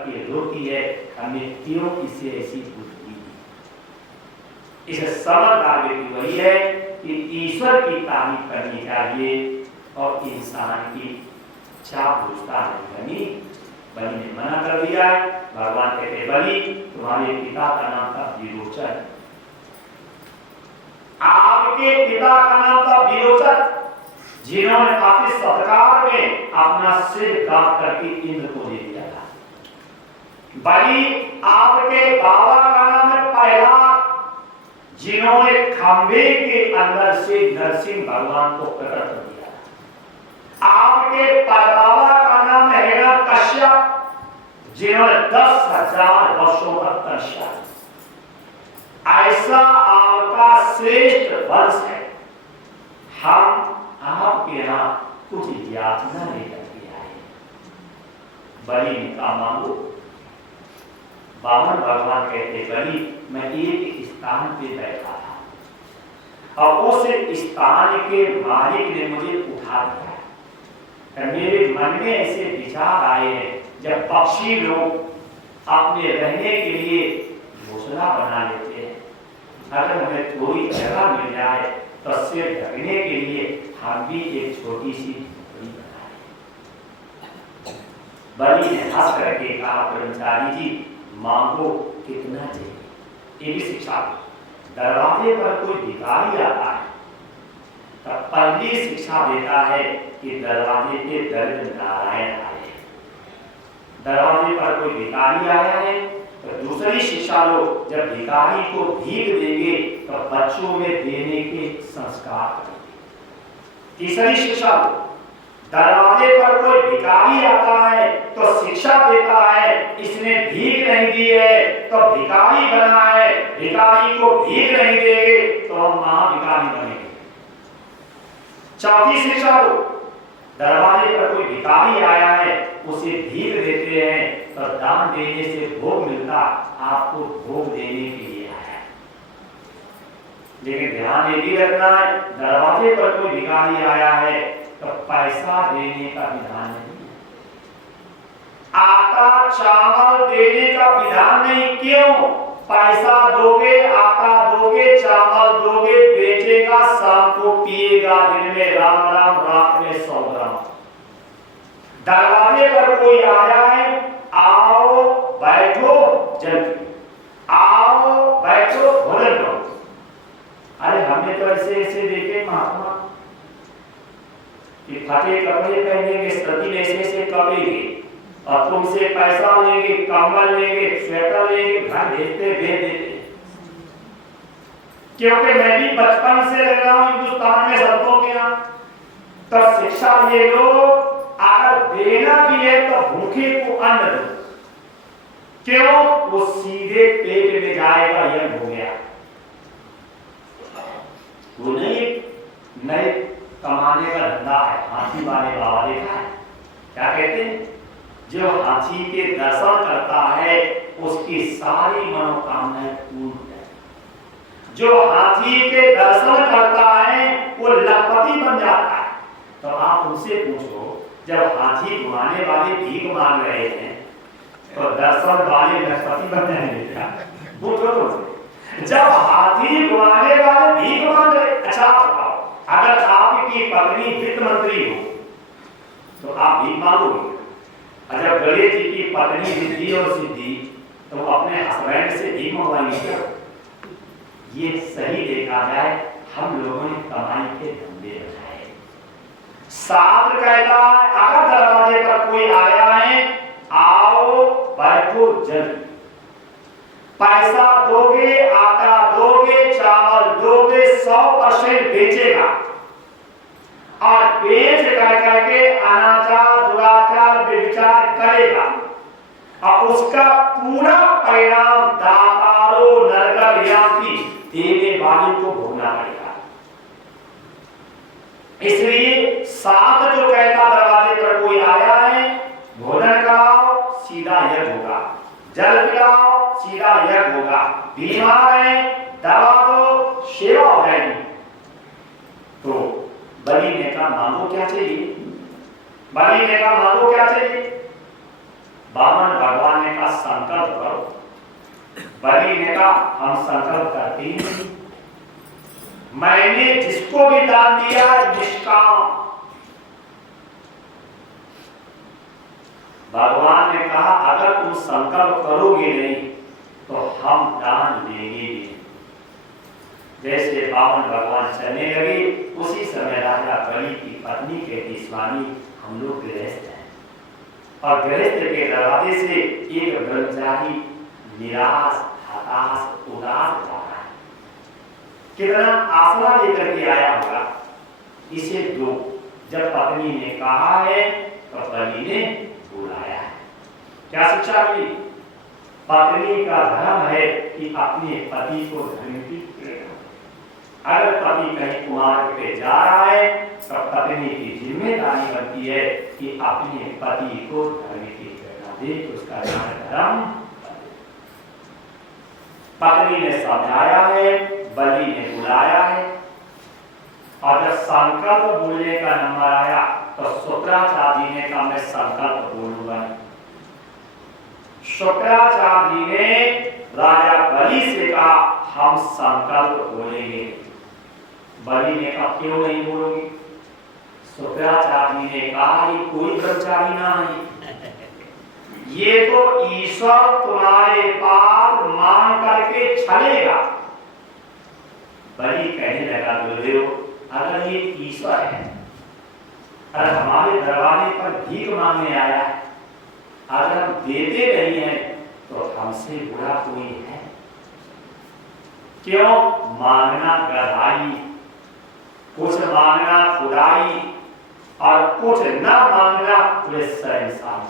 करके रोकी है, हमें क्यों इसे ऐसी बुद्धि दी। इसे समझदार व्यक्ति वही है कि ईश्वर की तारीफ करनी चाहिए और इंसान की चापलूसता नहीं करनी। बलि ने मना कर दिया है। भगवान कहते बलि तुम्हारे पिता का नाम था विरोचन, आपके पिता का नाम था विरोचन, जिन्होंने आपके सत्कार में अपना सिर काट करके इंद्र को दे दिया था। बलि आपके बाबा का नाम है प्रहलाद, जिन्होंने खंभे के अंदर से नरसिंह भगवान को प्रकट कर दिया। आपके परबाबा का नाम है हिरण्यकश्यप, जिन्होंने 10,000 वर्षों तक तपस्या की। ऐसा आपका श्रेष्ठ वंश है। हम आपके यहाँ कुछ याचना लेकर के आए। बलि ने कहा मांगो। वामन भगवान कहते बलि मैं एक स्थान पे बैठा था और उस स्थान के मालिक ने मुझे उठा दिया। मेरे मन में ऐसे विचार आए हैं, जब पक्षी लोग अपने रहने के लिए घोंसला बना लेते हैं, अगर हमें थोड़ी जगह मिल जाए तो उससे ढकने के लिए हम भी एक छोटी सी झोपड़ी बनाए। बलि ने हंस करके कहा ब्रह्मचारी जी मांगो कितना चाहिए। ये भी शिक्षा। दरवाजे पर कोई भिखारी आता है तब पहली शिक्षा देता है कि दरवाजे पे दरिद्र नारायण आए। दरवाजे पर कोई भिखारी आया है तो दूसरी शिक्षा लो, जब भिखारी को भीख देंगे तो बच्चों में देने के संस्कार करेंगे। तीसरी शिक्षा लो, दरवाजे पर कोई भिखारी आता है तो शिक्षा देता है इसने भीख नहीं दी है तो भिखारी बना है, भिखारी को भीख नहीं देंगे तो हम महाभिखारी बनेंगे। चौथी शिक्षा लो, दरवाजे पर कोई भिखारी आया है उसे भीख देते हैं तो दान देने से भोग मिलता, आपको भोग देने के लिए आया है। लेकिन ध्यान ये भी रखना है, दरवाजे पर कोई भिखारी आया है तो पैसा देने का विधान नहीं, आटा चावल देने का विधान नहीं। क्यों? पैसा दोगे, आटा दोगे, चावल दोगे, बेचेगा, शाम को पिएगा, दिन में राम राम, रात में 100 ग्राम। दरवाजे पर कोई आया है, आओ बैठो जल्दी, आओ बैठो भोजन करो। अरे हमने तो ऐसे देखे महात्मा कि फटे कपड़े पहनेंगे, सती में ऐसे कपड़े और तुमसे पैसा लेंगे, कंबल लेंगे, स्वेटर लेंगे, घर भेज देते। क्योंकि मैं भी बचपन से रह रहा हूं हिंदुस्तान में संतों के यहाँ, तो शिक्षा ये लो अगर देना भी है तो भूखे को अन्न दो। क्यों? वो सीधे पेट में जाएगा, यह हो गया। वो नए कमाने का धंधा है। हाथी वाले बाबा देखा है क्या कहते हैं? जो हाथी के दर्शन करता है उसकी सारी मनोकामनाएं पूर्ण हो जाती। जो हाथी के दर्शन करता है वो लखपति बन जाता है। तो आप उनसे पूछो, जब हाथी घुमाने वाले भीख मांग रहे हैं तो दर्शन वाले लखपति बन जाएंगे क्या? पूछो तो। जब हाथी घुमाने वाले भीख मांग रहे, अच्छा बताओ, अगर आपकी पत्नी वित्त मंत्री हो तो आप भीख मांगोगे? जब गणेश जी की पत्नी रिद्धि और सिद्धि तो अपने हस्बैंड से भीख मंगवाएंगे क्या? ये सही देखा जाए हम लोगों ने कमाई के धंधे बनाए। शास्त्र कहता है अगर दरवाजे पर कोई आया है, आओ बैठो जल्दी, पैसा दोगे, आटा दोगे, चावल दोगे, 100% बेचेगा और बेच करके अनाचार, दुराचार, व्यभिचार करेगा और उसका पूरा परिणाम दातारो नरकयाति देने वाले को भोगना पड़ेगा। इसलिए साथ जो कहता दरवाजे पर कोई आया है, भोजन कराओ सीधा यज्ञ होगा, जल पिलाओ सीधा यज्ञ होगा, बीमार है दवा दो सेवा हो जाएगी। तो बलि ने कहा मांगो क्या चाहिए? बलि ने कहा मांगो क्या चाहिए? वामन भगवान ने ने कहा हम संकल्प करते ही नहीं, मैंने जिसको भी दान दिया निष्काम। भगवान ने कहा अगर तुम संकल्प करोगे नहीं तो हम दान देंगे नहीं। जैसे बावन भगवान चलने लगे उसी समय राजा बलि की पत्नी कहती स्वामी हम लोग गृहस्थ हैं, और गृहस्थ के दरवाजे से एक ब्रह्मचारी निराश हताश उदास जा रहा है, कितना आसरा लेकर के आया होगा। इसे दो। जब पत्नी ने कहा है तो बलि ने बुलाया है। क्या शिक्षा मिली? पत्नी का धर्म है कि अपने पति को धर्म की प्रेरणा। अगर पति कहीं कुमार्ग पे जा रहा है तो पत्नी की जिम्मेदारी बनती है कि अपने पति को धर्म की प्रेरणा दे, तो उसका धर्म। पत्नी ने समझाया है, बलि ने बुलाया है, और जब संकल्प बोलने का नंबर आया तो शुक्राचार्य जी ने कहा मैं संकल्प बोलूंगा। शुक्राचार्य जी ने राजा बलि से कहा हम संकल्प बोलेंगे। बलि ने कहा क्यों नहीं बोलोगे? शुक्राचार्य जी ने कहा ये कोई ब्रह्मचारी ना है, ये तो ईश्वर तुम्हारे पास मान करके चलेगा। बलि कहने लगा गुरुदेव अगर ये ईश्वर है, अगर हमारे दरवाजे पर भीख मांगने आया है, अगर हम देते नहीं हैं तो हमसे बुरा कोई है? क्यों मांगना गधाई, कुछ मांगना खुदाई और कुछ न मांगना इंसान।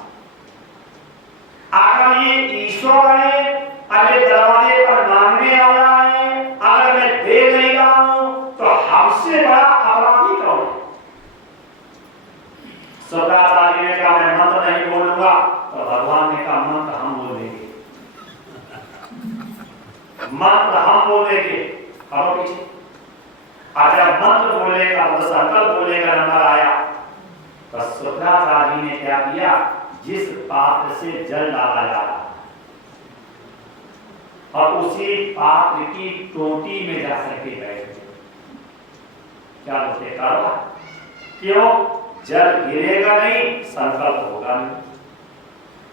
अगर ये ईश्वर है, अगर दरवाजे पर मांगने आया है, अगर मैं दे नहीं रहा हूं तो हमसे बड़ा अपराधी कौन है? शुक्राचार्य ने कहा मैं मंत्र नहीं बोलूंगा, तो भगवान ने कहा मंत्र हम बोल देंगे, मंत्र हम बोल देंगे। करो पीछे। जब मंत्र बोलने का संकल्प बोलने का नंबर आया तो शुक्राचार्य ने क्या किया? जिस पात्र से जल डाला जा रहा और उसी पात्र की टोटी में जा करके बैठ गए। क्या बोलते करवा? क्यों? जल गिरेगा नहीं, संकल्प होगा नहीं।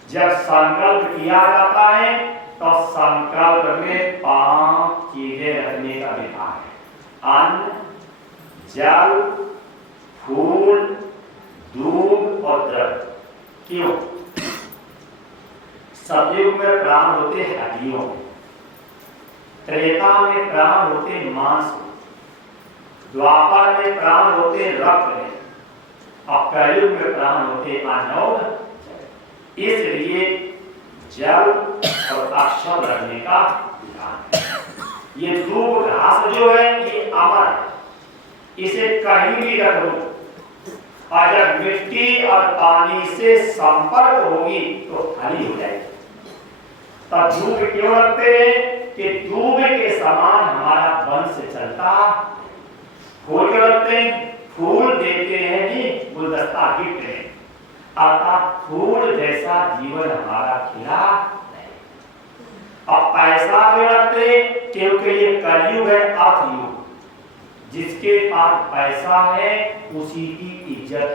जब संकल्प किया जाता है तो संकल्प में 5 चीजें रखने का विधान है। अन्न, जल, फूल, दूध और द्रव्य। क्यों? सतयुग में प्राण होते हड्डियों में, त्रेता में प्राण होते मांस में, द्वापर में प्राण होते रक्त में, और कलयुग में प्राण होते अन्न और जल। इसलिए जल और अक्षर रखने का विधान है। ये दूब घास जो है ये अमर है, इसे कहीं भी रख दो, और जब मिट्टी और पानी से संपर्क होगी तो हरी हो जाएगी। तब दूब क्यों रखते हैं? कि दूब के समान हमारा वंश चलता। फूल क्यों रखते हैं? फूल देते हैं नहीं, गुलदस्ता गिफ्ट है, अर्थात फूल जैसा जीवन हमारा खिला। अब पैसा क्यों रखते हैं? क्योंकि ये कलयुग है, अर्थयुग। जिसके पास पैसा है उसी की इज्जत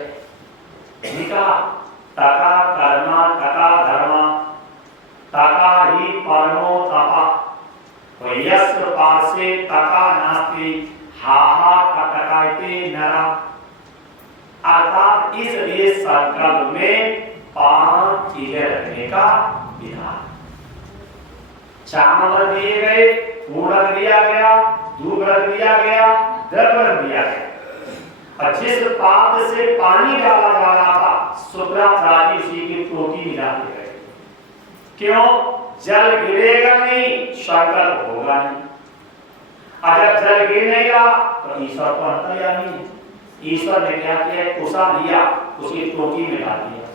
है। निका तका कर्मा तका धर्मा तका ही परमो तपा यस्य पार्श्वे तका नास्ति हाहा तकायते नरा। अर्थात इसलिए संकल्प में 5 चीजें रखने का विधान। चावल रख दिए गए, फूल रख दिया गया, दूध रख दिया गया, द्रव्य रख दिया गया। और जिस पात्र से पानी डाला जा रहा था शुक्राचार्य उसी की टोटी में डालते गए। क्यों? जल गिरेगा नहीं, संकल्प होगा नहीं। जब जल गिर नहीं रहा तो ईश्वर को अंतर्यामी है। ईश्वर ने क्या किया? कुशा लिया, उसी टोटी में डाल दिया।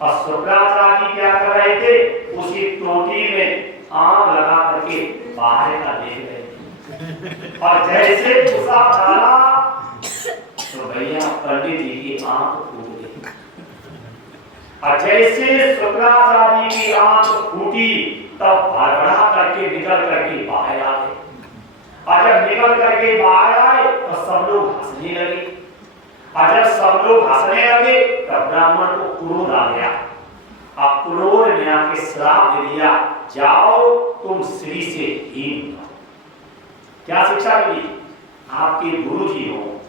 और शुक्राचार्य क्या कर रहे थे? उसी टोटी में आग लगा करके बाहर का देख रहे थे। और जैसे कुशा डाला तो भैया पंडित जी की आंख फूट गई। और जैसे शुक्राचार्य की आंख फूटी तब भड़बड़ा करके करके बाहर आए तो सब लोग हंसने लगे, और जब सब लोग हंसने लगे तब ब्राह्मण को क्रोध आ गया। अब क्रोध ने आके श्राप दे दिया, जाओ तुम श्री से हीन हो। क्या शिक्षा मिली? आपके गुरु जी हो,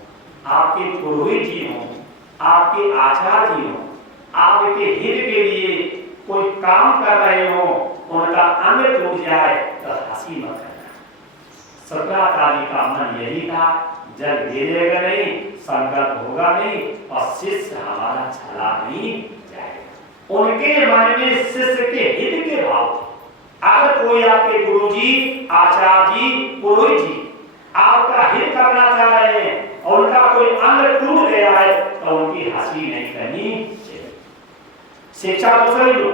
आपके पुरोहित जी हो, आपके आचार्य जी हो, आपके हित के लिए कोई काम कर रहे हो, उनका अंग टूट जाए तो हंसी मत करना। शंकराचार्य का मन यही था, जल गिरेगा नहीं, संकल्प होगा नहीं और शिष्य हमारा छला नहीं जाएगा। उनके मन में शिष्य के हित के भाव थे। अगर कोई आपके गुरु जी, आचार्य जी, पुरोहित जी आपका हित करना चाह रहे हैं और उनका कोई अंग टूट गया है तो उनकी हंसी नहीं करनी चाहिए। शिक्षा तो सही लो,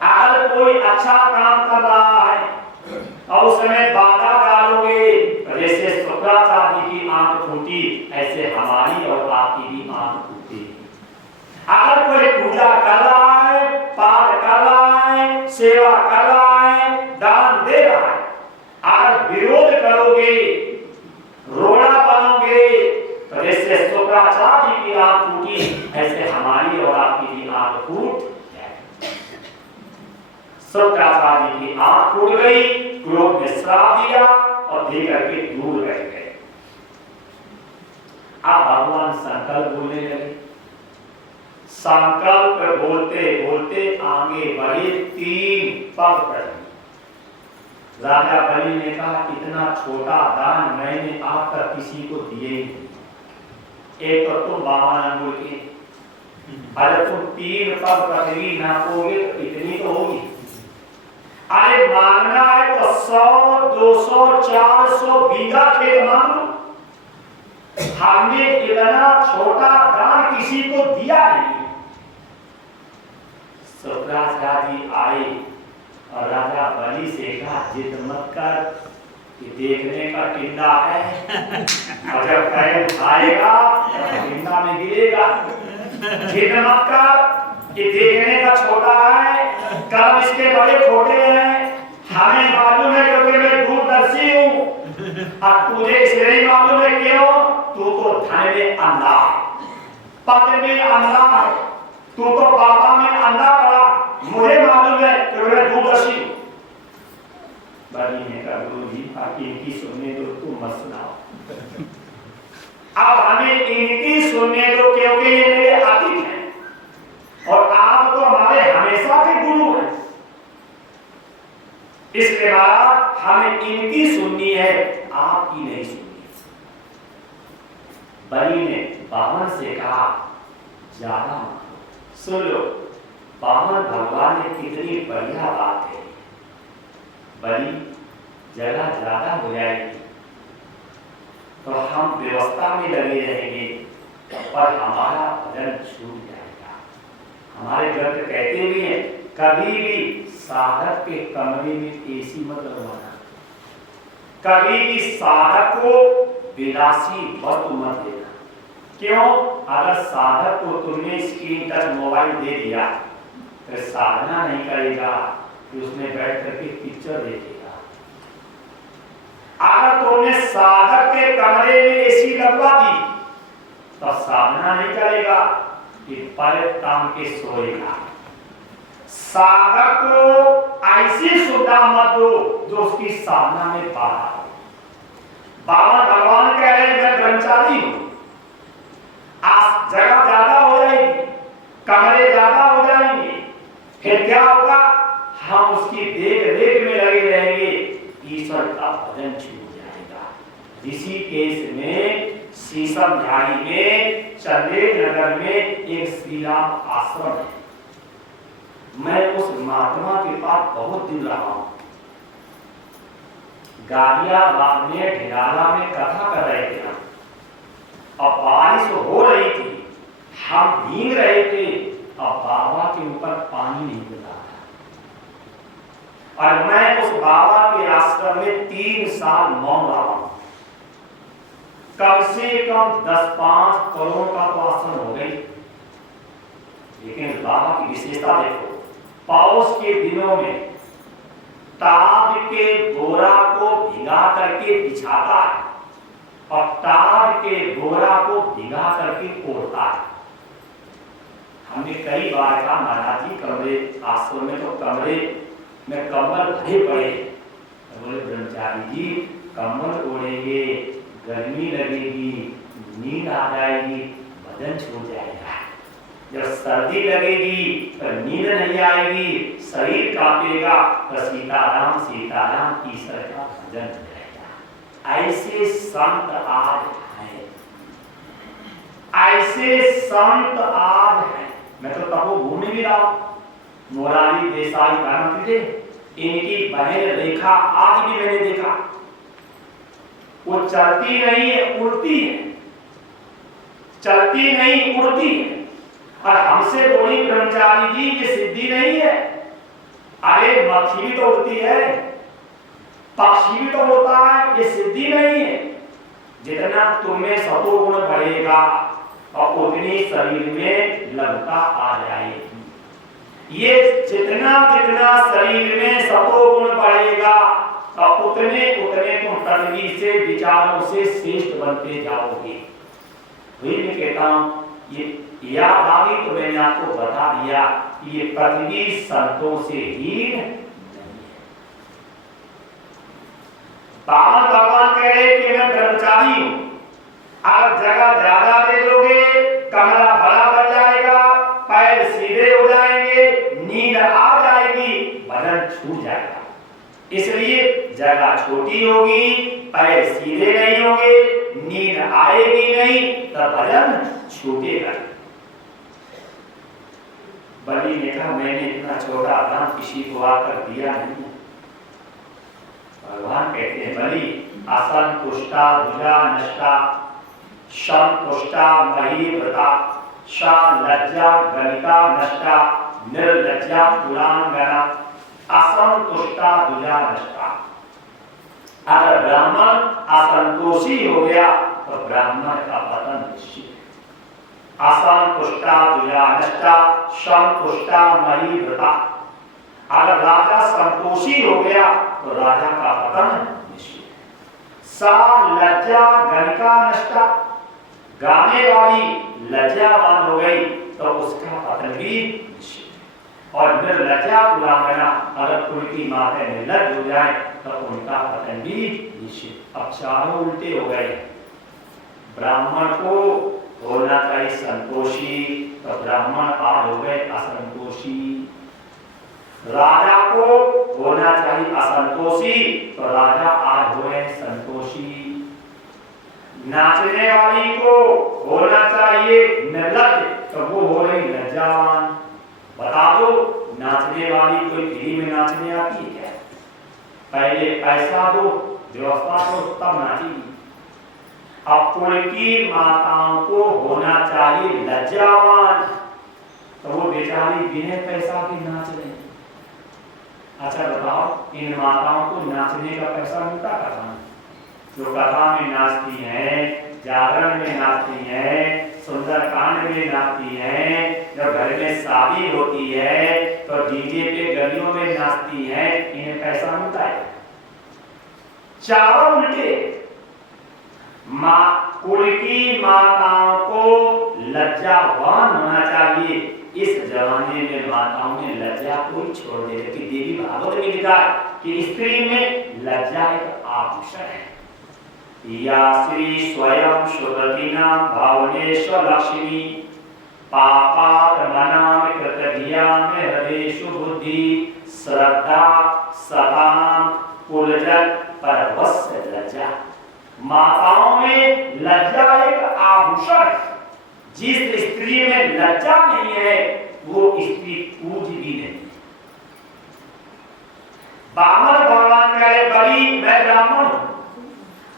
अगर कोई अच्छा काम कर रहा है और उस समय बाधा डालोगे, जैसे शुक्राचार्य की आंख फूटी ऐसे हमारी और आपकी भी आंख फूटी। अगर कोई पूजा कर रहा है, पाठ कर रहा है, सेवा कर रहा है, दान दे रहा है, अगर विरोध करोगे, रोड़ा बनोगे, तो जैसे शुक्राचार्य की आंख फूटी ऐसे हमारी और आपकी भी आंख फूट जाएगी। शुक्राचार्य की आंख फूट गई, क्रोध ने श्राप दिया और देकर के दूर रह गए। अब भगवान संकल्प बोलने लगे। संकल्प बोलते बोलते आगे बढ़े, 3 पग बढ़े। राजा बलि ने कहा, इतना छोटा दान मैंने आज तक किसी को दिए ही नहीं। एक तो तुम बावन अंगुल के, अरे तुम 3 पग पकड़ी नापोगे तो इतनी तो होगी। अरे मांगना है तो 100, 200, 400 बीघा खेत मांग लो। हमने इतना छोटा दान किसी को दिया नहीं। शुक्राचार्य आए और राजा बलि से कहा, जिद मत कर, ये देखने का टिंडा है और जब पैर उठाएगा तो टिंडा में गिरेगा। जिद मत कर, ये देखने का छोटा है, कर्म इसके बड़े छोटे हैं। हमें मालूम है क्योंकि मैं दूरदर्शी हूँ, और तुझे इसे नहीं मालूम है क्यों? तू तो धन में अंधा है, पद में अंधा है, तू तो बाबा में अंधा पड़ा। मुझे मालूम है क्योंकि मैं दूरदर्शी हूँ। बलि ने कहा, गुरु जी बाकी इनकी सुनने दो, तुम मत सुनाओ। अब हमें इनकी सुनने दो क्योंकि ये मेरे अतिथि हैं और आप तो हमारे हमेशा के गुरु हैं। इसके बाद हमें इनकी सुननी है, आपकी नहीं सुननी। बलि ने बामन से कहा, ज्यादा मत सुन लो। बामन भगवान ने कितनी बढ़िया बात है, बलि जगह ज्यादा हो जाएगी तो हम व्यवस्था में लगे रहेंगे और हमारा भजन छूट जाएगा। हमारे ग्रंथ कहते भी हैं, कभी भी साधक के कमरे में एसी मत लगवाना, कभी भी साधक को विलासी वस्तु मत देना। क्यों? अगर साधक को तुमने स्क्रीन टच मोबाइल दे दिया तो साधना नहीं करेगा, कि उसमें बैठ करके पिक्चर देखेगा। अगर तुमने साधक के कमरे में एसी लगवा दी तो साधना नहीं करेगा, कि पैर तान के सोएगा। साधक को ऐसी सुविधा मत दो जो उसकी साधना में बाधा हो। बाबा भगवान कह रहे हैं, मैं ब्रह्मचारी हूं, आज जगह ज्यादा हो जाएगी, कमरे ज्यादा हो जाएंगे, फिर क्या होगा? हम उसकी देख रेख में लगे रहेंगे, ईश्वर का भजन छूट जाएगा। ऋषिकेश में शीशम झाड़ी में चंदेल नगर में एक श्री राम आश्रम है। मैं उस महात्मा के पास बहुत दिन रहा हूं। गाजियाबाद में ढिलाला में कथा कर रहे थे और बारिश हो रही थी, हम भीग रहे थे और बाबा के ऊपर पानी नहीं गिर रहा था। और मैं उस बाबा के आश्रम में 3 साल मौन रहा हूं। कम से कम 10-5 करोड़ का तो आश्रम हो गई। लेकिन बाबा की विशेषता देखो, पौष के दिनों में ताग के बोरा को भिगा करके बिछाता है और ताड़ के बोरा को भिगा करके ओढ़ता है। हमने कई बार कहा महाराज जी कमरे आश्रम में तो कमरे में कंबल भरे पड़े। बोले ब्रह्मचारी जी कंबल ओढ़ेंगे गर्मी लगेगी, नींद आ जाएगी, बदन छूट जाएगा। जब सर्दी लगेगी तो नींद नहीं आएगी, शरीर कांपेगा, तो सीताराम सीताराम ईश्वर का भजन हो जाएगा। ऐसे संत आज हैं, ऐसे संत आज हैं। मैं तो तपोभूमि भी रहा हूं, मोरारी देसाई गांधी थे, इनकी बहन रेखा आज भी मैंने देखा। वो चलती नहीं है, उड़ती है, चलती नहीं उड़ती है। और हमसे बोली ब्रह्मचारी जी ये सिद्धि नहीं है। अरे मक्खी भी तो उड़ती है, पक्षी भी तो होता है, ये सिद्धि नहीं है। जितना तुम्हें सतोगुण बढ़ेगा और उतनी शरीर में लवता आ जाएगी। ये जितना जितना शरीर में सतोगुण बढ़ेगा और उतने उतने तुम पृथ्वी से विचारों से श्रेष्ठ बनते जाओगे। वही मैं कहता हूं, ये याद आ गई तो मैंने आपको बता दिया कि ये पृथ्वी संतों से ही भगवान कह रहे कि मैं ब्रह्मचारी हूं। आप जगह ज्यादा दे दोगे, कमरा बड़ा बन जाएगा, पैर सीधे हो जाएंगे, नींद आ जाएगी, बदन छूट जाएगा। इसलिए जगह छोटी होगी, पैर सीधे नहीं होंगे, नींद आएगी नहीं, तब बदन छूटेगा। बलि ने कहा मैंने इतना छोटा दान किसी को आकर दिया नहीं। भगवान कहते हैं बलि असंतुष्टा भुजा नष्टा संतुष्टा मही व्रता सा लज्जा गलिता नष्टा निर्लज्जा पुरांगना असंतुष्टा भुजा नष्टा। अगर ब्राह्मण असंतोषी हो गया तो ब्राह्मण का पतन निश्चित। असंतुष्टा भुजा नष्टा संतुष्टा मही व्रता। अगर राजा संतोषी हो गया तो राजा का पतन निश्चित। सा लज्जा गलिका नष्टा। गाने वाली लज्जावान हो गई तो उसका पतन भी निश्चित। और निर्लज्जा पुरांगना, अगर उनकी माते निर्लज्ज हो जाए तो उनका पतन भी निश्चित। अब चारों उल्टे हो गए। ब्राह्मण को होना चाहिए संतोषी तो ब्राह्मण आज हो गए असंतोषी। राजा को होना चाहिए असंतोषी तो राजा आज हो गए संतोषी। नाचने वाली को होना चाहिए निर्लज्ज तो वो हो रही लज्जावान। बता दो नाचने वाली कोई फ्री में नाचने आती है क्या? पहले पैसा दो, व्यवस्था दो, तब नाचेगी। अब कुल की माताओं को होना चाहिए लज्जावान तो वो बेचारी बिना पैसा के नाच रही। अच्छा बताओ इन माताओं को नाचने का पैसा मिलता कहाँ? जो कथा में नाचती हैं, जागरण में नाचती हैं, सुंदरकांड में नाचती हैं, जब घर में शादी होती है तो डीजे पे गलियों में नाचती हैं, इन्हें पैसा मिलता है? चारों उल्टे। कुल की माताओं को लज्जावान होना चाहिए। इस जमाने में माताओं ने लज्जा को छोड़ दे रखी। देवी भागवत में लिखा कि स्त्री में लज्जा एक आभूषण है। या श्री स्वयं सुरतिना भावनेश्वर लक्ष्मी पापात मनाम कृतधिया में हृदयेषु बुद्धि श्रद्धा सताम कुलजन परवस्य लज्जा। माताओं में लज्जा एक आभूषण है। जिस स्त्री में लज्जा नहीं है वो स्त्री पूज भी नहीं। बामन भगवान कहे बलि मैं ब्राह्मण हूं।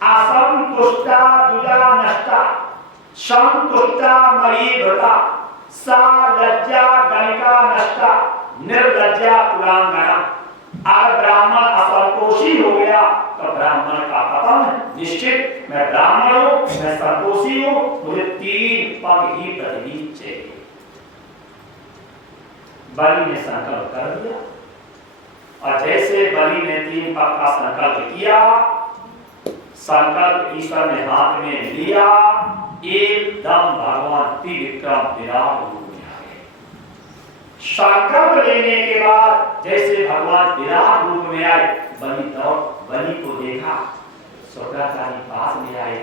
असंतुष्टा दुजा नष्टा संतुष्टा मयि व्रता सा लज्जा गलिका नष्टा निर्लज्जा पुरांगना। अगर ब्राह्मण असंतोषी हो गया तो ब्राह्मण का पतन निश्चित। मैं ब्राह्मण हूं, मैं संतोषी हूं, मुझे 3 पग ही पृथ्वी चाहिए। बलि ने संकल्प कर दिया और जैसे बलि ने 3 पग का संकल्प किया संकल्प ईश्वर ने हाथ में लिया, एकदम भगवान त्रिविक्रम विराट रूप में आ गए। संकल्प लेने के बाद जैसे भगवान विराट रूप में आए, बलि को देखा, शुक्राचार्य पास में आए,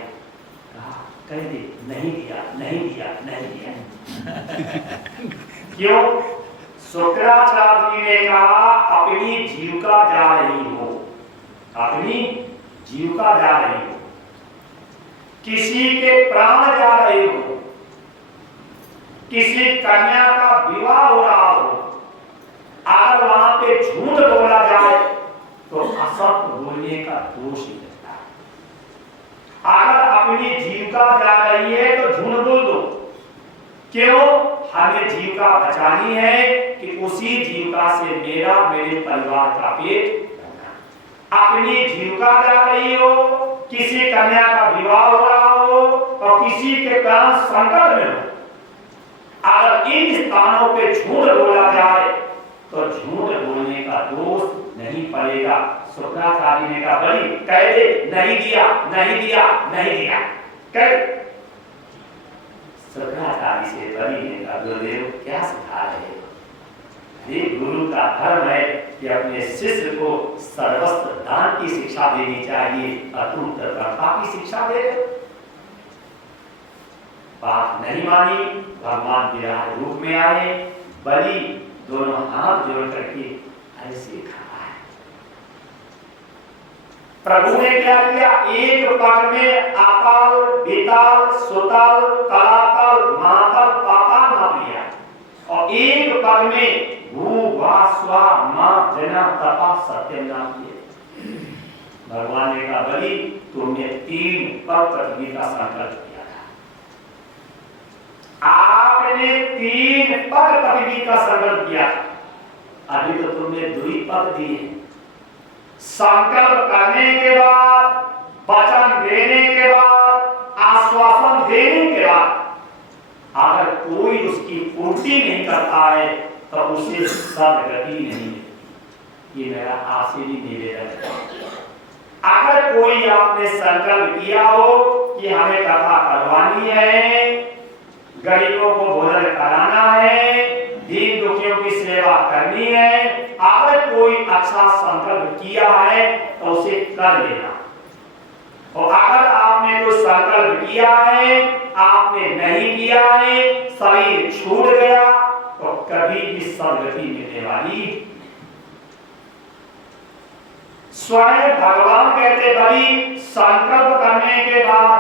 कहा कह दे नहीं दिया, नहीं दिया, नहीं दिया। क्यों? शुक्राचार्य जी ने कहा अपनी जीविका जा रही हो, अपनी जीविका जा रही हो, किसी के प्राण जा रहे हो, किसी कन्या का विवाह हो रहा हो, अगर वहां पे झूठ बोला जाए तो असत्य बोलने का दोष ही लगता है। अगर अपनी जीविका जा रही है तो झूठ बोल दो। क्यों? हमें जीविका बचानी है कि उसी जीविका से मेरा, मेरे परिवार का पेट। अपनी जीविका जा रही हो, किसी कन्या का विवाह हो रहा हो और किसी के प्राण संकट में हो, अगर इन स्थानों पे झूठ बोला जाए तो झूठ बोलने का दोष नहीं पड़ेगा। शुक्राचार्य ने कहा बलि कह दे नहीं दिया, नहीं दिया, नहीं दिया, कह। शुक्राचार्य से बलि ने कहा गुरुदेव क्या सिखा रहे हो? ये गुरु का धर्म है कि अपने शिष्य को सर्वस्व दान की शिक्षा देनी चाहिए और तुम तत्परता की शिक्षा दे रहे हो। बात नहीं मानी, भगवान विराट रूप में आए, बलि दोनों हाथ जोड़ करके ऐसे खड़ा है। प्रभु ने क्या किया? एक पग में आताल, बेताल, सुताल, तलातल, महातल, पाताल नाप लिया और एक पग में भू वा स्वा मा जना तपा सत्यम नाम किए। भगवान ने कहा बलि तुमने 3 पग पृथ्वी का संकल्प किया था, आपने 3 पग पृथ्वी का संकल्प किया, अभी तो तुमने 2 ही पग दिए। संकल्प करने के बाद, वचन देने के बाद, आश्वासन देने के बाद अगर कोई उसकी पूर्ति नहीं करता है तो उसे सदगति नहीं मिलती। ये मेरा आशीर्वाद निवेदन है। अगर कोई आपने संकल्प किया हो कि हमें कथा करवानी है, गरीबों को भोजन कराना है, दीन दुखियों की सेवा करनी है, अगर कोई अच्छा संकल्प किया है तो उसे कर लेना। और अगर आपने कोई संकल्प किया है, आपने नहीं किया है, शरीर छूट गया तो कभी भी सदगति मिलने वाली। स्वयं भगवान कहते बलि संकल्प करने के बाद,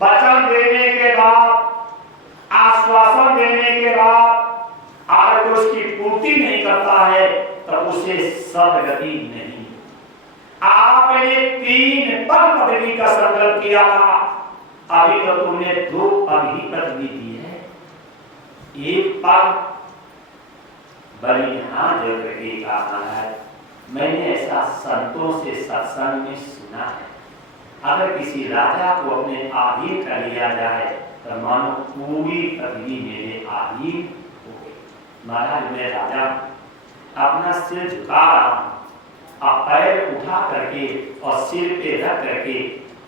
वचन देने के बाद, आश्वासन देने के बाद अगर उसकी पूर्ति नहीं करता है तो उसे सदगति नहीं। आपने 3 पग पृथ्वी का संकल्प किया था, अभी तो तुमने 2 पग ही पृथ्वी दी है। एक पग बलि हाथ जोड़ करके कहा है, मैंने ऐसा संतों से सत्संग में सुना है, अगर किसी राजा को अपने अधीन कर लिया जाए तो मानो पूरी पृथ्वी मेरे अधीन हो गई। महाराज मैं राजा अपना सिर झुका रहा हूं, अब पैर उठा करके और सिर पे रख करके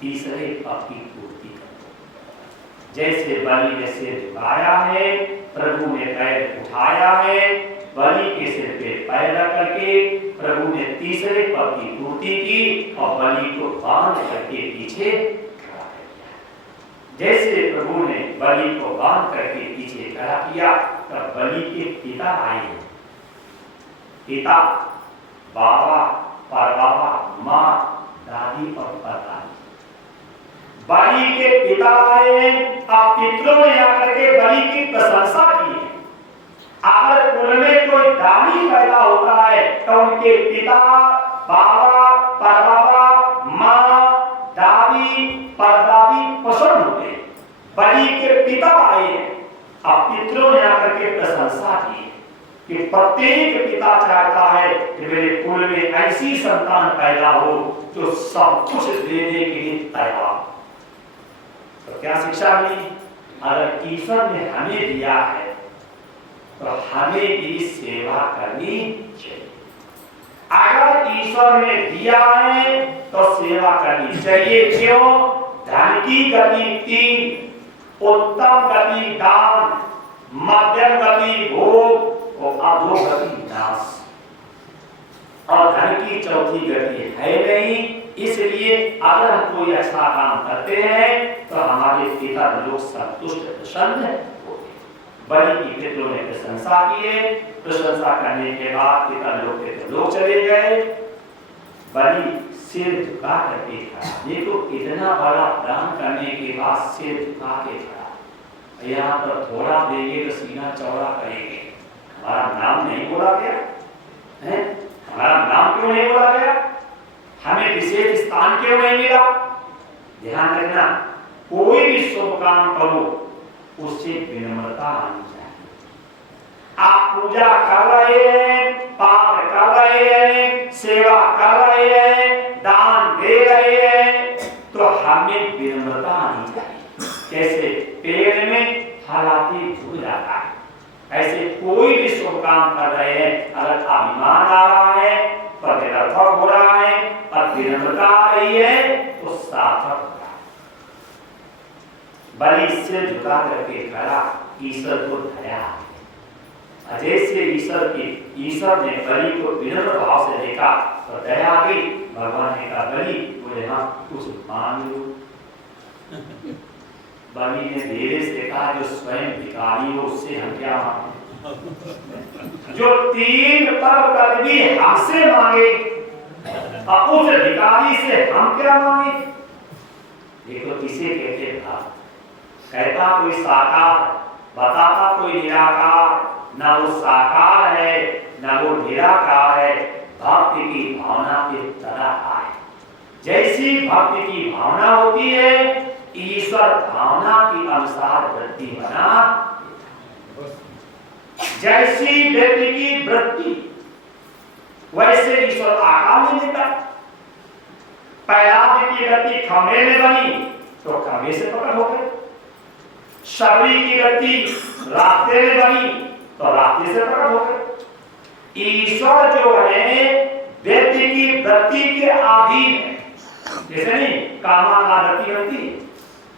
तीसरे पग की पूर्ति करो। जैसे बलि ने सिर झुकाया है, प्रभु ने पैर उठाया है, बलि के सिर पे पैर रख करके प्रभु ने तीसरे पग की पूर्ति की और बलि को बांध करके पीछे खड़ा कर दिया। जैसे प्रभु ने बलि को बांध करके पीछे खड़ा किया तब बलि के पिता आए। पिता बाबा, परबाबा, माँ, दादी और परदादी। बलि के पिता आए, अब पितरों ने आकर के बलि की प्रशंसा की है। अगर कुल में कोई दानी पैदा होता है तो उनके पिता, बाबा, परबाबा, माँ, दादी, परदादी प्रसन्न होते हैं। बलि के पिता आए हैं, अब पितरों ने आकर के प्रशंसा की कि प्रत्येक पिता चाहता है कि मेरे कुल में ऐसी संतान पैदा हो जो सब कुछ देने के लिए तैयार। तो क्या शिक्षा मिली? अगर ईश्वर ने हमें दिया है तो हमें भी सेवा करनी चाहिए। अगर ईश्वर ने दिया है तो सेवा करनी चाहिए। क्यों? धन की गति 3, उत्तम गति दान, मध्यम गति भोग और अधो गति नाश, और धन की चौथी गति है नहीं। इसलिए अगर हम कोई अच्छा काम करते हैं तो हमारे पिता लोग संतुष्ट प्रसन्न होते। बलि की पितरों ने प्रशंसा किए, प्रशंसा करने के बाद पिता लोग चले गए। बलि सिर झुका करके खड़ा। देखो इतना बड़ा दान करने के बाद सिर झुका के खड़ा। यहाँ पर थोड़ा देंगे तो सीना चौड़ा करेंगे। हमारा नाम नहीं बोला गया है? हमारा नाम क्यों नहीं बोला गया? हमें विशेष स्थान क्यों नहीं मिला? ध्यान रखना, कोई भी शुभ काम करो उससे विनम्रता आनी चाहिए। आप पूजा कर रहे हैं, पाठ कर रहे हैं, सेवा कर रहे हैं, दान दे रहे हैं, तो हमें विनम्रता आनी चाहिए। कैसे पेड़ में हालाती झुक जाता है, ऐसे कोई भी शुभ काम कर रहे हैं, अगर अभिमान आ रहा है, प्रतिरक्षक हो रहा है और विनम्रता आ रही है तो सार्थक होगा। बलि से झुका करके खड़ा, ईश्वर को दया। जैसे ईश्वर ने बलि को विनम्र भाव से देखा तो दया की। भगवान ने कहा बलि बोले हाँ कुछ मांग लो। बलि ने धीरे से कहा जो स्वयं भिखारी हो उससे हम क्या मांगे? जो 3 पग कदमी हमसे मांगे और उस भिखारी से हम क्या मांगे? देखो किसे कहते भक्त। कहता कोई साकार, बताता कोई निराकार, ना वो साकार है ना वो निराकार है। भक्ति की भावना के तरह आए। जैसी भक्ति की भावना होती है ईश्वर भावना के अनुसार वृत्ति बना। जैसी व्यक्ति की वृत्ति वैसे ईश्वर आकार में देता। पैराद की गति खंभे में बनी तो खंभे से पकड़ हो गए। शबरी की गति रास्ते में बनी तो रास्ते से पकड़ हो गए। ईश्वर जो है व्यक्ति की वृत्ति के अधीन है। जैसे नहीं कामाकार वृत्ति बनती है,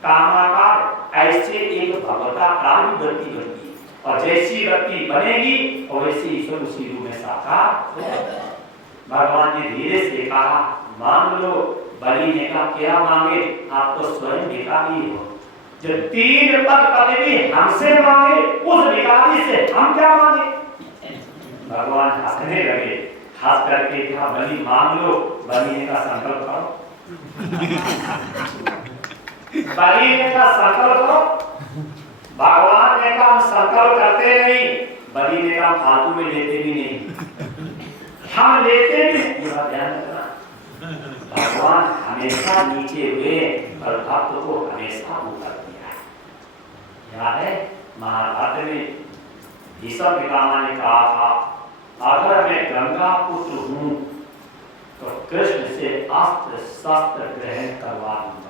कामाकार ऐसे एक भगवताकार भी वृत्ति बनती है। और जैसी वृत्ति बनेगी और वैसे ईश्वर उसी रूप में साकार हो जाएगा। भगवान ने धीरे से कहा मांग लो। बलि ने कहा क्या मांगे? आप तो स्वयं भिखारी हो। जो 3 पग कदमी हमसे मांगे उस भिखारी से हम क्या मांगे? भगवान हंसने लगे। हंस करके कहा बलि मांग लो। बलि ने कहा संकल्प करो। बलि ने कहा संकल्प करो। भगवान ने कहा हम संकल्प करते नहीं। बलि ने कहा फालतू में लेते भी नहीं, हम लेते भी। पूरा ध्यान रखना, भगवान हमेशा नीचे हुए और भक्त को हमेशा ऊपर किया है। याद है महाभारत में भीष्म पितामह ने कहा था अगर मैं गंगा पुत्र हूं तो कृष्ण से अस्त्र शस्त्र ग्रहण करवा दूंगा।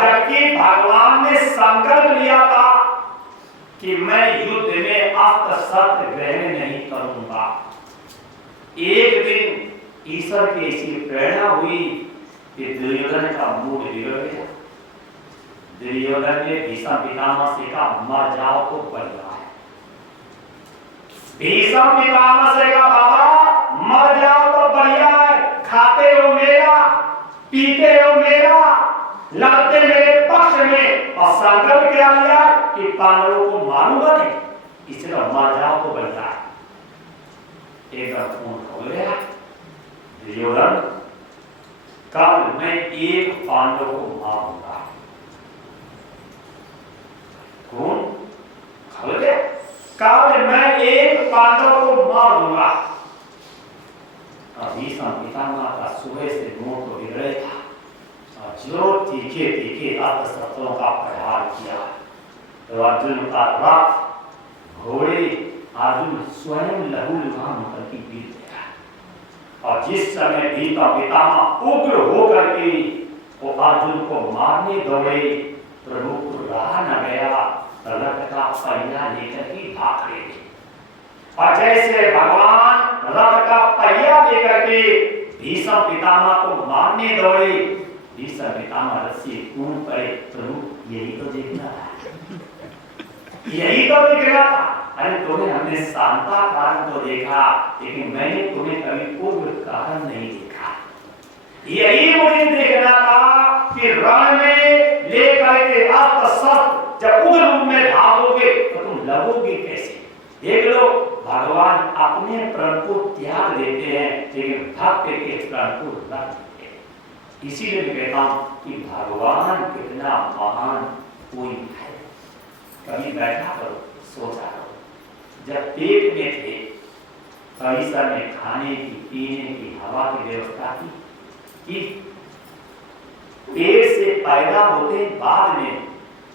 जबकि भगवान ने संकल्प लिया था कि मैं युद्ध में अस्त्र शस्त्र ग्रहण नहीं करूंगा। एक दिन ईश्वर की ऐसी प्रेरणा हुई कि दुर्योधन का मूड बिगड़ गया। दुर्योधन ने भीष्म पितामह से कहा मर जाओ तो बढ़िया है। भीष्म पितामह से कहा बाबा मर जाओ तो बढ़िया है, खाते हो मेरा, पीते हो मेरा, लड़ते मेरे पक्ष में, और संकल्प क्या लिया कि पांडवों को मारूंगा नहीं, इसलिए मर जाओ तो बढ़िया है। एक बार खून खोल गया दुर्योधन, कल मैं एक पांडव को मारूंगा। खून खोल गया, कल मैं एक पांडव को मारूंगा। भीष्म पितामह का सुबह से मुंह तो बिगड़े था और जो तीखे तीखे अस्त्र शस्त्रों का प्रहार किया तो अर्जुन का रथ घोड़े अर्जुन स्वयं लहू लुहान होकर की पीठ गया। और जिस समय भीष्म पितामह उग्र होकर के वो अर्जुन को मारने दौड़े, प्रभु को रहा न गया, रथ का पहिया लेकर ही भाग गए। और जैसे भगवान रथ का पहिया लेकर के भीष्म पितामह को मारने दौड़े, भीष्म पितामह रस्सी कूद पड़े। प्रभु यही तो देखना था, यही तो देखना था। अरे तुम्हें हमने शांता कारण तो देखा, लेकिन मैंने तुम्हें कभी उग्र कारण नहीं देखा। यही मुझे देखना था कि रण में लेकर के अस्त्र शस्त्र जब उग्र रूप में भागोगे तो तुम लगोगे कैसे। देख लो, भगवान अपने प्रण को त्याग देते हैं, लेकिन भक्त के प्रण को रख देते हैं। इसीलिए मैं कहता हूं कि भगवान कितना महान कोई है। कभी बैठा करो, सोचा करो, जब पेट में थे परिसर में खाने की, पीने की, हवा की व्यवस्था की, पेट से पैदा होते बाद में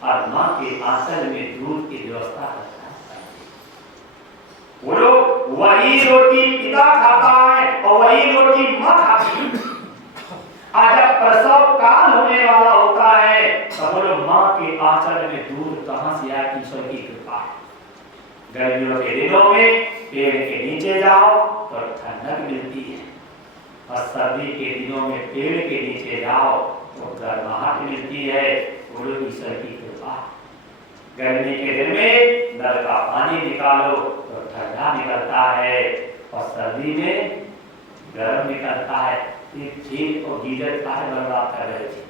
और मां के आंचल में दूध की व्यवस्था करता है। वो लोग वही रोटी पिता खाता है और वही रोटी मां खाती है। आज जब प्रसव काल होने वाला होता है तब वो लोग मां के आंचल में दूध कहां से आए, ईश्वर की कृपा है। गर्मियों के दिनों में पेड़ के नीचे जाओ तो ठंडक मिलती है, और सर्दी के दिनों में पेड़ के नीचे जाओ तो गर्माहट मिलती है। वो लोग ईश्वर की कृपा। गर्मी के दिन में नल का पानी निकालो तो ठंडा निकलता है, और सर्दी में गर्म निकलता है। ठीक तो गीजर का बर्बाद कर रहे थे।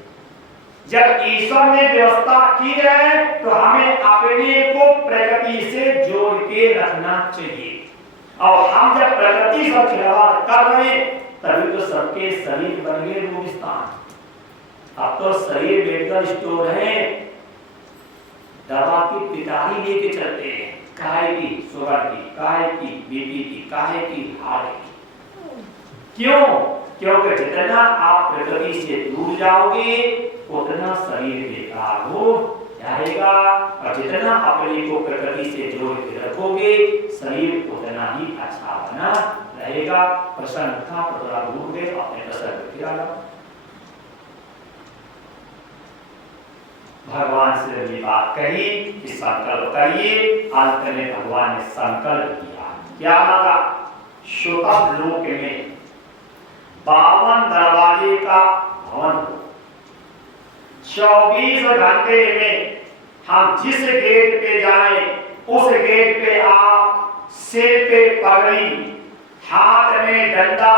जब ईश्वर ने व्यवस्था की है तो हमें अपने को प्रकृति से जोड़ के रखना चाहिए। और हम जब प्रकृति से खिलवाड़ कर रहे हैं तभी तो सबके शरीर बन गए रोगिस्तान। अब तो शरीर मेडिकल स्टोर है, दवा की पिटारी लेके चलते हैं, काहे की शुगर की, काहे की बीपी की, काहे की हार्ट की। क्यों? क्योंकि जितना आप प्रकृति से दूर जाओगे उतना शरीर बेकार हो जाएगा, और जितना अपने को प्रकृति से जोड़ के रखोगे शरीर उतना ही अच्छा बना रहेगा। प्रसन्नता प्रभु में अपने प्रसन्न किया जाओ। भगवान से ये बात कही कि संकल्प करिए। अंत में भगवान ने संकल्प किया, क्या लगा? शुतम लोक में 52 दरवाजे का भवन हो, 24 घंटे में हम जिस गेट पे जाएं उस गेट पे आप सिर पे पगड़ी, हाथ में डंडा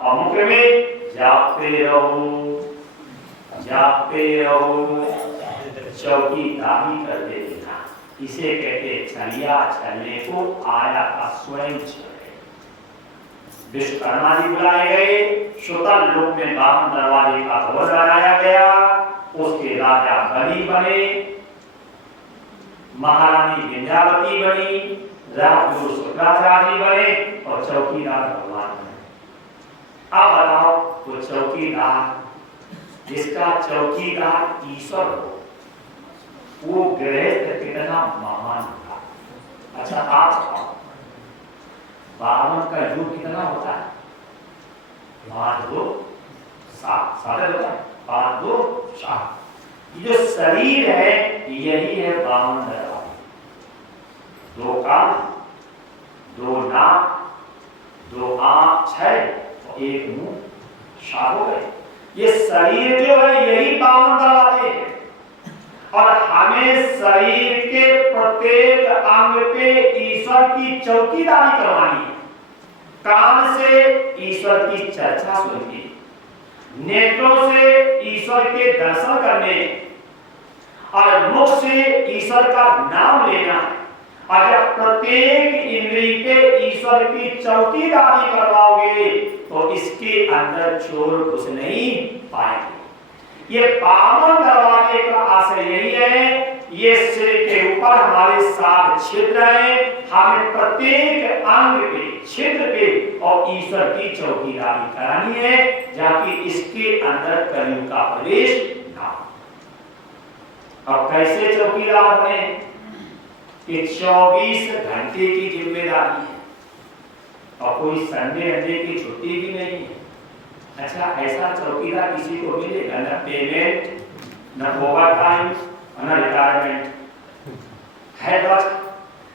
और मुख में जापते रहो, जापते रहो, चौकीदारी करते रहना। इसे कहते छलिया, छलने को आया का स्वयं चले। विश्वकर्मा जी बुलाए गए, शुतल लोक में 52 दरवाजे का भवन बनाया गया। उसके राजा बलि बने, महारानी विंध्यावती बनी, राजगुरु शुक्राचार्य बने और चौकीदार भगवान बने। अब बताओ, वो चौकीदार जिसका चौकीदार ईश्वर हो वो गृहस्थ कितना महान होगा। अच्छा आप 52 का योग कितना होता है? 5 2 7 7 होता है, 5 2 7। ये जो शरीर है यही है 52 दरवाजे। 2 कान, 2 नाक, 2 आंख, 6 और 1 मुंह, 7 हो गए। ये शरीर जो है यही 52 दरवाजे हैं, और हमें शरीर के प्रत्येक अंग पे ईश्वर की चौकीदारी करवानी है। कान से ईश्वर की चर्चा सुननी, नेत्रों से ईश्वर के दर्शन करने, और मुख से ईश्वर का नाम लेना। अगर प्रत्येक इंद्रिय पे ईश्वर की चौकीदारी करवाओगे तो इसके अंदर चोर घुस नहीं पाएंगे। ये 52 दरवाजे का आशय यही है। ये सिर के ऊपर हमारे 7 छिद्र हैं, हमें प्रत्येक अंग पे, छिद्र पे और ईश्वर की चौकीदारी करानी है, जाकि इसके अंदर कलयुग का प्रवेश ना हो। अब कैसे चौकीदार बने? कि 24 घंटे की जिम्मेदारी है, और कोई संडे अंडे की छुट्टी भी नहीं है। अच्छा, ऐसा चौकीदार किसी को मिलेगा? न पेमेंट, न ओवर टाइम, न रिटायरमेंट है। बस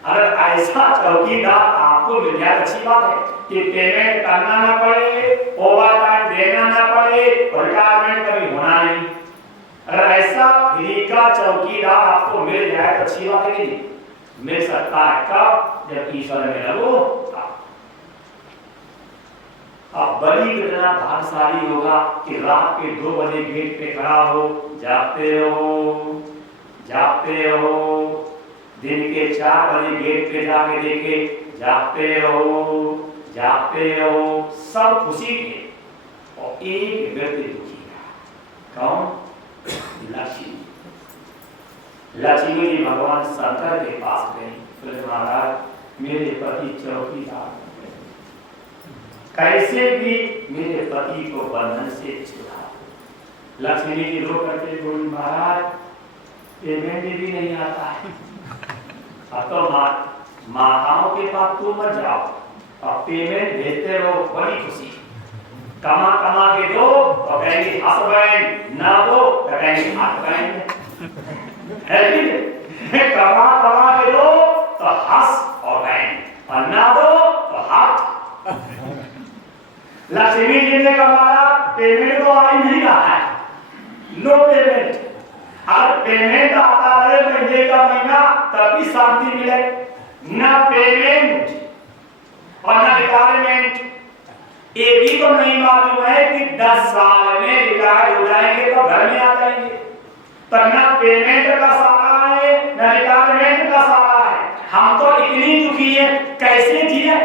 अगर ऐसा चौकीदार आपको मिल जाए अच्छी बात है कि पेमेंट करना ना पड़े, ओवर टाइम अगर ऐसा फ्री का चौकीदार आपको मिल जाए तो अच्छी बात है कि नहीं? मिल सकता है कब? जब ईश्वर में लगो। अब बलि कितना भाग्यशाली होगा कि रात के 2 बजे गेट पे खड़ा हो, जागते रहो, दिन के 4 बजे गेट पे जाके देखे, जागते रहो, सब खुशी थे और एक व्यक्ति दुखी था। कौन? लक्ष्मी जी भगवान शंकर के पास गई, बोले महाराज मेरे पति चौकीदार, कैसे भी मेरे पति को बंधन से छुड़ाओ। लक्ष्मी जी रो करके बोली महाराज पेमेंट भी नहीं आता है। अब तो माताओं के पास तुम मत जाओ, अब पेमेंट भेजते रहो, बड़ी खुशी। कमा के दो तो कहेंगे हस्बैंड, ना दो तो कहेंगे हस्बैंड। कमा के दो तो हस और बैंड, और ना दो तो हाथ। लक्ष्मी जी ने कहा पेमेंट तो आ ही नहीं रहा है, नो पेमेंट। अगर पेमेंट आता है महीने का महीना तभी शांति मिले, ना पेमेंट और ना रिटायरमेंट। ये भी तो नहीं मालूम है कि 10 साल में रिटायर हो जाएंगे तो घर में आ जाएंगे। पर ना पेमेंट का सहारा है ना रिटायरमेंट का सहारा है। हम तो इतनी दुखी है, कैसे जिए?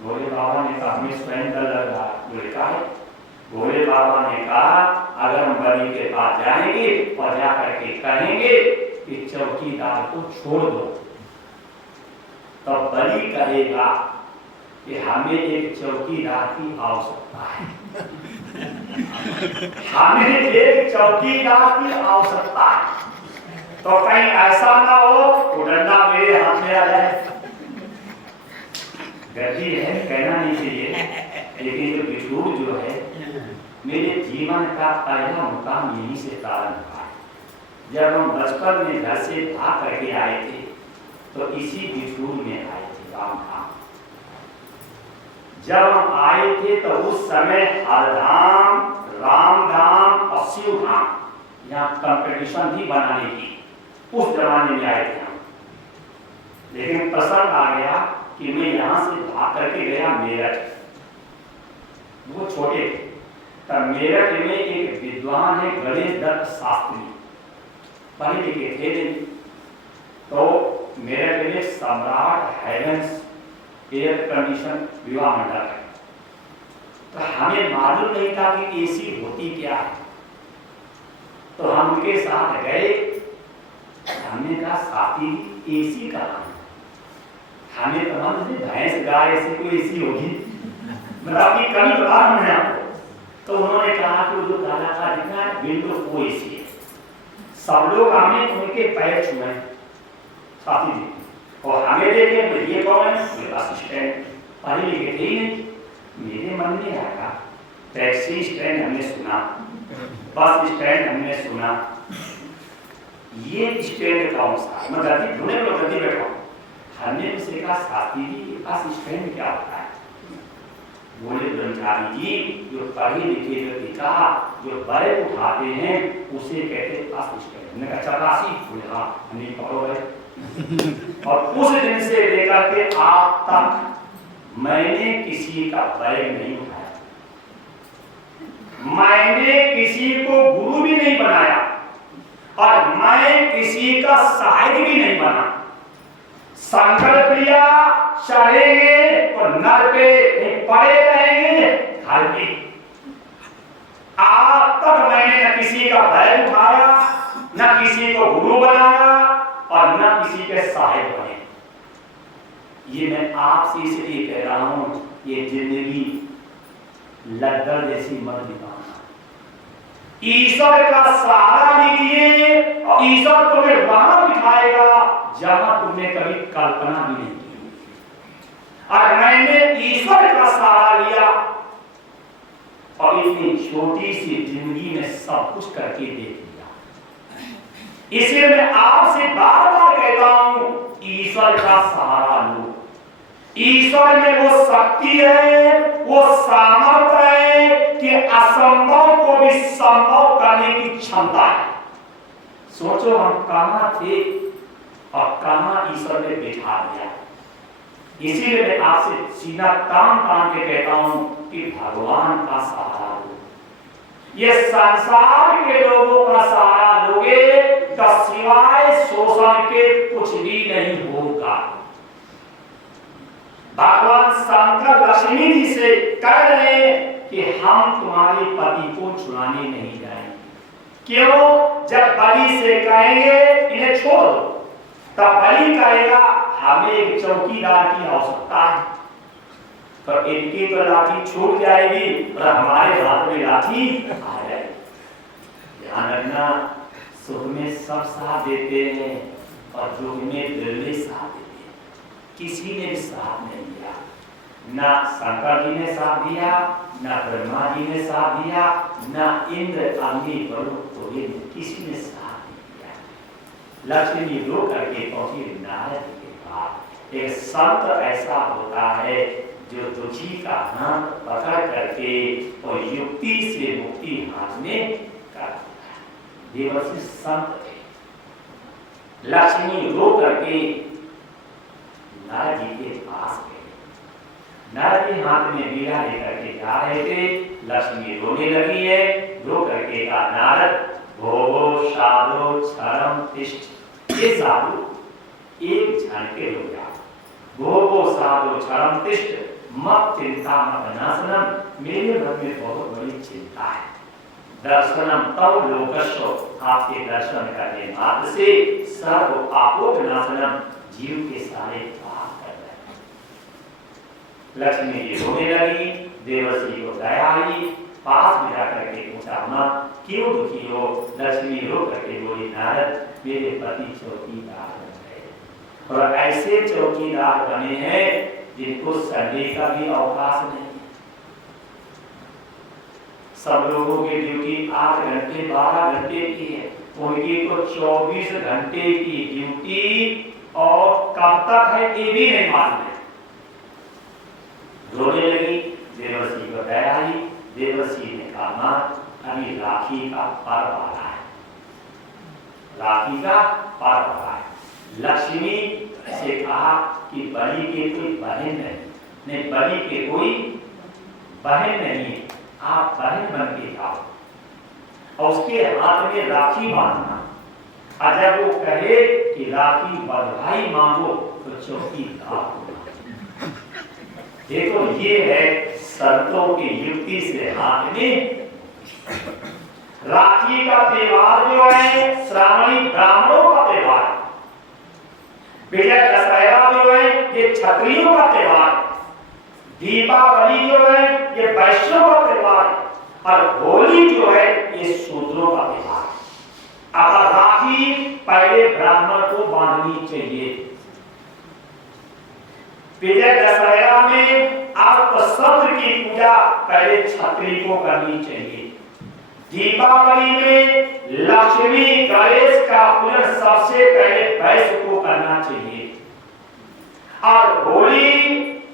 भोले बाबा ने कहा हमें स्वयं डर लग रहा है। भोले बाबा ने कहा अगर हम बलि के पास जाएंगे और जा करके कहेंगे कि चौकीदार को छोड़ दो, तो बलि कहेगा कि हमें एक चौकीदार की आवश्यकता है। हमें एक चौकीदार की आवश्यकता है। तो कहीं ऐसा ना हो तो डंडा मेरे हाथ में आ जाए। गलती है, कहना नहीं चाहिए, लेकिन जो बिछूर जो है मेरे जीवन का पहला मुकाम यहीं से प्रारंभ हुआ। जब हम बचपन में घर से भाग करके आए थे तो इसी बिछूर में आए थे रामधाम। जब हम आए थे तो उस समय हरधाम, रामधाम और शिवधाम यहाँ कंपटीशन थी बनाने की, उस जमाने में आए थे हम। लेकिन प्रसंग आ गया कि मैं यहाँ से भाग करके गया मेरठ, वो छोटे थे। तब मेरठ में एक विद्वान है गणेश दत्त शास्त्री, पढ़े लिखे थे नहीं। तो मेरठ में सम्राट हेवेंस एयर कंडीशन विवाह मंडल है। तो हमें मालूम नहीं था कि एसी होती क्या है। तो हम उनके साथ गए, हमने कहा साथी एसी कहाँ है? हमें तो हम भैंस गाय ऐसी कोई एसी होगी, मतलब अपनी कमी बता हमने आपको। तो उन्होंने कहा कि जो काला का दिखा है विंडो वो एसी है। सब लोग हमने उनके पैर छुए साथी जी, और हमें देखे तो ये कौन है? मेरे असिस्टेंट, पढ़े लिखे थे ही नहीं। मेरे मन में आया टैक्सी स्टैंड हमने सुना, बस स्टैंड हमने सुना, ये स्टैंड कौन सा? मैं गलती ढूंढने को गलती बैठा। हमने उसे कहा साथी जी बस स्टैंड क्या होता है? बोले ब्रह्मचारी जी जो पढ़े लिखे व्यक्ति का जो बैग उठाते हैं उसे कहते बस स्टैंड। मैंने कहा चपरासी? बोले हाँ, हमने पकड़ो गए। और उस दिन से लेकर के आज तक मैंने किसी का बैग नहीं उठाया, मैंने किसी को गुरु भी नहीं बनाया, और मैं किसी का सहायक भी नहीं बना। संकल्प लिया चढ़ेंगे और नर पे पड़े रहेंगे घर पे। आज तक मैंने न किसी का बैग उठाया, न किसी को गुरु बनाया और न किसी के सहायक बने। ये मैं आपसे इसलिए कह रहा हूं, ये जिंदगी लद्दर जैसी मत निकालना। ईश्वर का सहारा लीजिए और ईश्वर तुम्हें वहां बिठाएगा जहां तुमने कभी कल्पना भी नहीं की। और मैंने ईश्वर का सहारा लिया और इतनी छोटी सी जिंदगी में सब कुछ करके देख लिया। इसलिए मैं आपसे बार बार कहता हूं ईश्वर का सहारा लो। ईश्वर में वो शक्ति है, वो सामर्थ्य है कि असंभव को भी संभव करने की क्षमता है। सोचो हम कहां थे और कहां ईश्वर ने बिठा दिया। इसीलिए मैं आपसे सीधा तान के कहता हूं कि भगवान का सहारा लो। ये संसार के लोगों का सहारा लोगे तो सिवाय शोषण के कुछ भी नहीं होगा। भगवान शंकर लक्ष्मी जी से कह रहे हैं कि हम तुम्हारे पति को छुड़ाने नहीं जाएंगे। क्यों? जब बलि से कहेंगे इन्हें छोड़ो, तब बलि कहेगा हमें एक चौकीदार की आवश्यकता है, तो इनकी तो लाठी छूट जाएगी और हमारे हाथ में लाठी आ जाएगी। ध्यान रखना, सुख में सब साथ देते हैं और दुख में दिल में साथ देते हैं। किसी ने भी साथ नहीं दिया, ना शंकर जी ने साथ दिया, ना ब्रह्मा जी ने साथ दिया, ना इंद्र अग्नि वरुण किसी ने साथ नहीं दिया। लक्ष्मी रो करके पहुंची नारद के पास। एक संत ऐसा होता है जो दुखी का हाथ पकड़ करके और युक्ति से मुक्ति हाथ में करता है। देवर्षि संत थे। लक्ष्मी रो करके नारद जी के पास गए। नारद जी हाथ में वीणा लेकर के जा रहे थे। लक्ष्मी रोने लगी है। रो करके कहा नारद भोगो साधो क्षरम तिष्ठ। ये साधु एक क्षण के रुक जाओ। भोगो साधो क्षरम तिष्ठ मत चिंता मत नाशनम। मेरे मन में बहुत बड़ी चिंता है। दर्शनम तव लोकस्व, आपके दर्शन करने मात्र से सर्व आपोक नाशनम, जीव के सारे पाप कर रहे। लक्ष्मी जी रोने लगी। देवर्षि को दया आई, पास में जाकर के पूछा मां क्यों दुखी हो? लक्ष्मी रो करके बोली नारद मेरे पति चौकीदार बन गए और ऐसे चौकीदार बने हैं जिनको संडे का भी अवकाश नहीं है। सब लोगों की ड्यूटी 8 घंटे 12 घंटे की है, उनकी तो 24 घंटे की ड्यूटी और कब तक है ये भी नहीं मालूम है। रोने लगी। देवर्षि को दया आई। देवर्षि ने कहा मां अभी राखी का पर्व आ रहा है, राखी का पर्व आ रहा है। लक्ष्मी से कहा कि बलि के कोई बहन नहीं, बलि के कोई बहन नहीं, आप बहन बन के जाओ और उसके हाथ में राखी बांधना। और जब वो कहे कि राखी बधाई मांगो तो चौकीदार होगा। देखो ये है संतों की युक्ति से हाथ में। राखी का त्योहार जो है श्रावणी ब्राह्मणों का त्योहार। विजय दशहरा जो है ये क्षत्रियों का त्योहार। दीपावली जो है ये वैश्यों का त्योहार और होली जो है ये शूद्रों का त्योहार। अब राखी पहले ब्राह्मण को बांधनी चाहिए। विजय दशहरा में आप सत्र की पूजा पहले क्षत्रिय को करनी चाहिए। दीपावली में लक्ष्मी गणेश का पूजन सबसे पहले वैश्य को करना चाहिए। और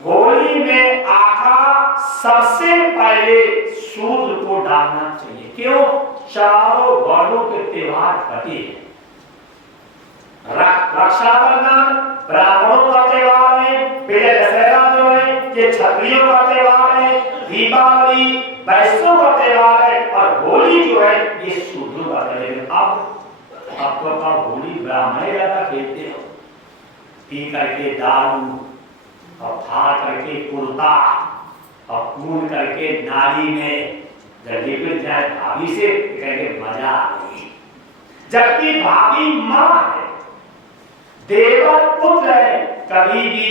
होली में आखा सबसे पहले शूद्र को डालना चाहिए। क्यों? चारों वर्णों के त्योहार बटे हैं। रक्षाबंधन ब्राह्मणों का त्योहार है, विजय दशहरा जो है ये क्षत्रियों का त्योहार है, दीपावली वैश्यों का त्योहार है और होली जो है ये शूद्रों का त्योहार है। अब आपको का होली ब्राह्मण ज्यादा खेलते हो, पी करके दारू और फाड़ करके कुर्ता और कूद करके नाली में जब गिर जाए भाभी से कहेंगे मजा आ गई। जबकि भाभी मां है, देवर पुत्र है। कभी भी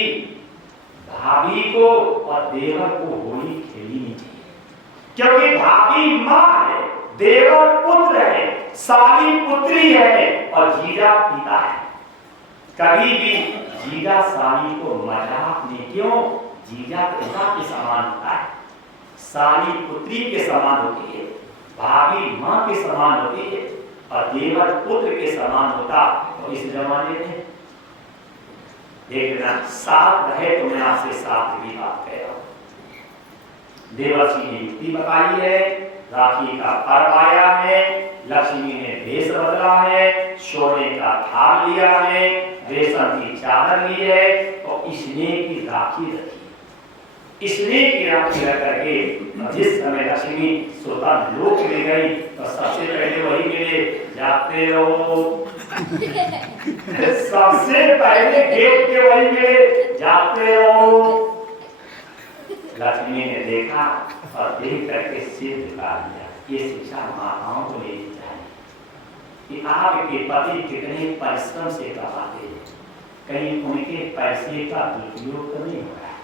भाभी को और देवर को होली खेली नहीं चाहिए, क्योंकि भाभी मां है, देवर पुत्र है, साली पुत्री है और जीजा पिता है। कभी भी जीजा साली को मजाक नहीं। क्यों? जीजा पिता के समान होता है, साली पुत्री के समान होती है, भाभी मां के समान होती है और देवर पुत्र के समान होता। तो इस जमाने में देखना साथ रहे तो मैं आपसे साथ की बात कह रहा हूं। देवर्षि ने युक्ति बताई है, राखी का पर्व आया है, लक्ष्मी ने भेष बदला है, सोने का थाल लिया है, रेशम की चादर ली है, तो स्नेह की राखी रखी। स्नेह की राखी रख करके जिस समय लक्ष्मी सोता लोक में गई तो सबसे पहले वही मिले, जाते रहो। सबसे पहले गेट के वही मिले, जाते रहो। लक्ष्मी ने देखा और देख करके सिर झुका दिया। ये शिक्षा माताओं को लेनी चाहिए कि आपके पति कितने परिश्रम से कमाते हैं, कहीं उनके पैसे का दुरुपयोग तो नहीं हो रहा है।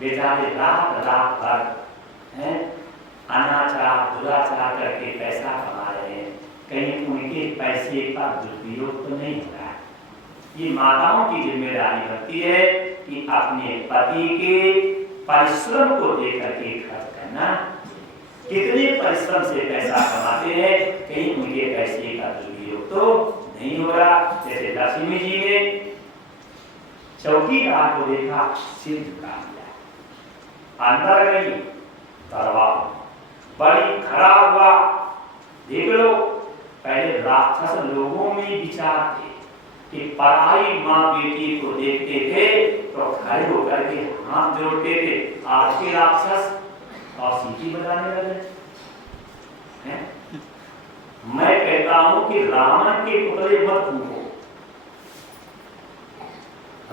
बेचारे रात रात भर हैं अनाचार दुराचार करके पैसा कमा रहे हैं, कहीं उनके पैसे का दुरुपयोग तो नहीं हो रहा है। ये माताओं की जिम्मेदारी बनती है कि अपने पति के परिश्रम को देख करके खर्च करना। कितने परिश्रम से पैसा कमाते हैं, कहीं उनके पैसे का दुरुपयोग तो नहीं हो रहा। जैसे लक्ष्मी जी ने चौकीदार को देखा, सिर झुका दिया, अंदर गई, दरबार बड़ी खड़ा हुआ। देख लो, पहले राक्षस लोगों में विचार थे कि पराई माँ बेटी को देखते थे तो खड़े होकर के हाथ जोड़ते थे। आज के राक्षस और सीटी बजाने लगे हैं। मैं कहता हूं कि रावण के पुतले मत फूको।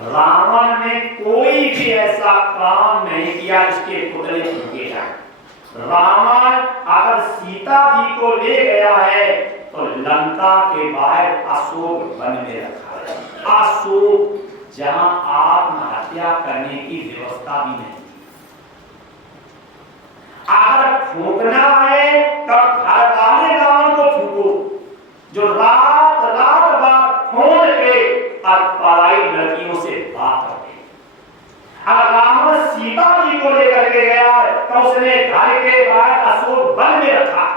रावण ने कोई भी ऐसा काम नहीं किया जिसके पुतले फूके जाए। रावण अगर सीता जी को ले गया है तो लंका के बाहर अशोक वन में रखा है। अशोक जहां आत्महत्या करने की व्यवस्था भी नहीं। अगर फूकना है तो घर वाले रावण को फूको जो रात रात भर फोन पे और पराई लड़कियों से बात करते। अगर रावण सीता जी को लेकर के गया तो उसने घर के बाहर अशोक वन में रखा।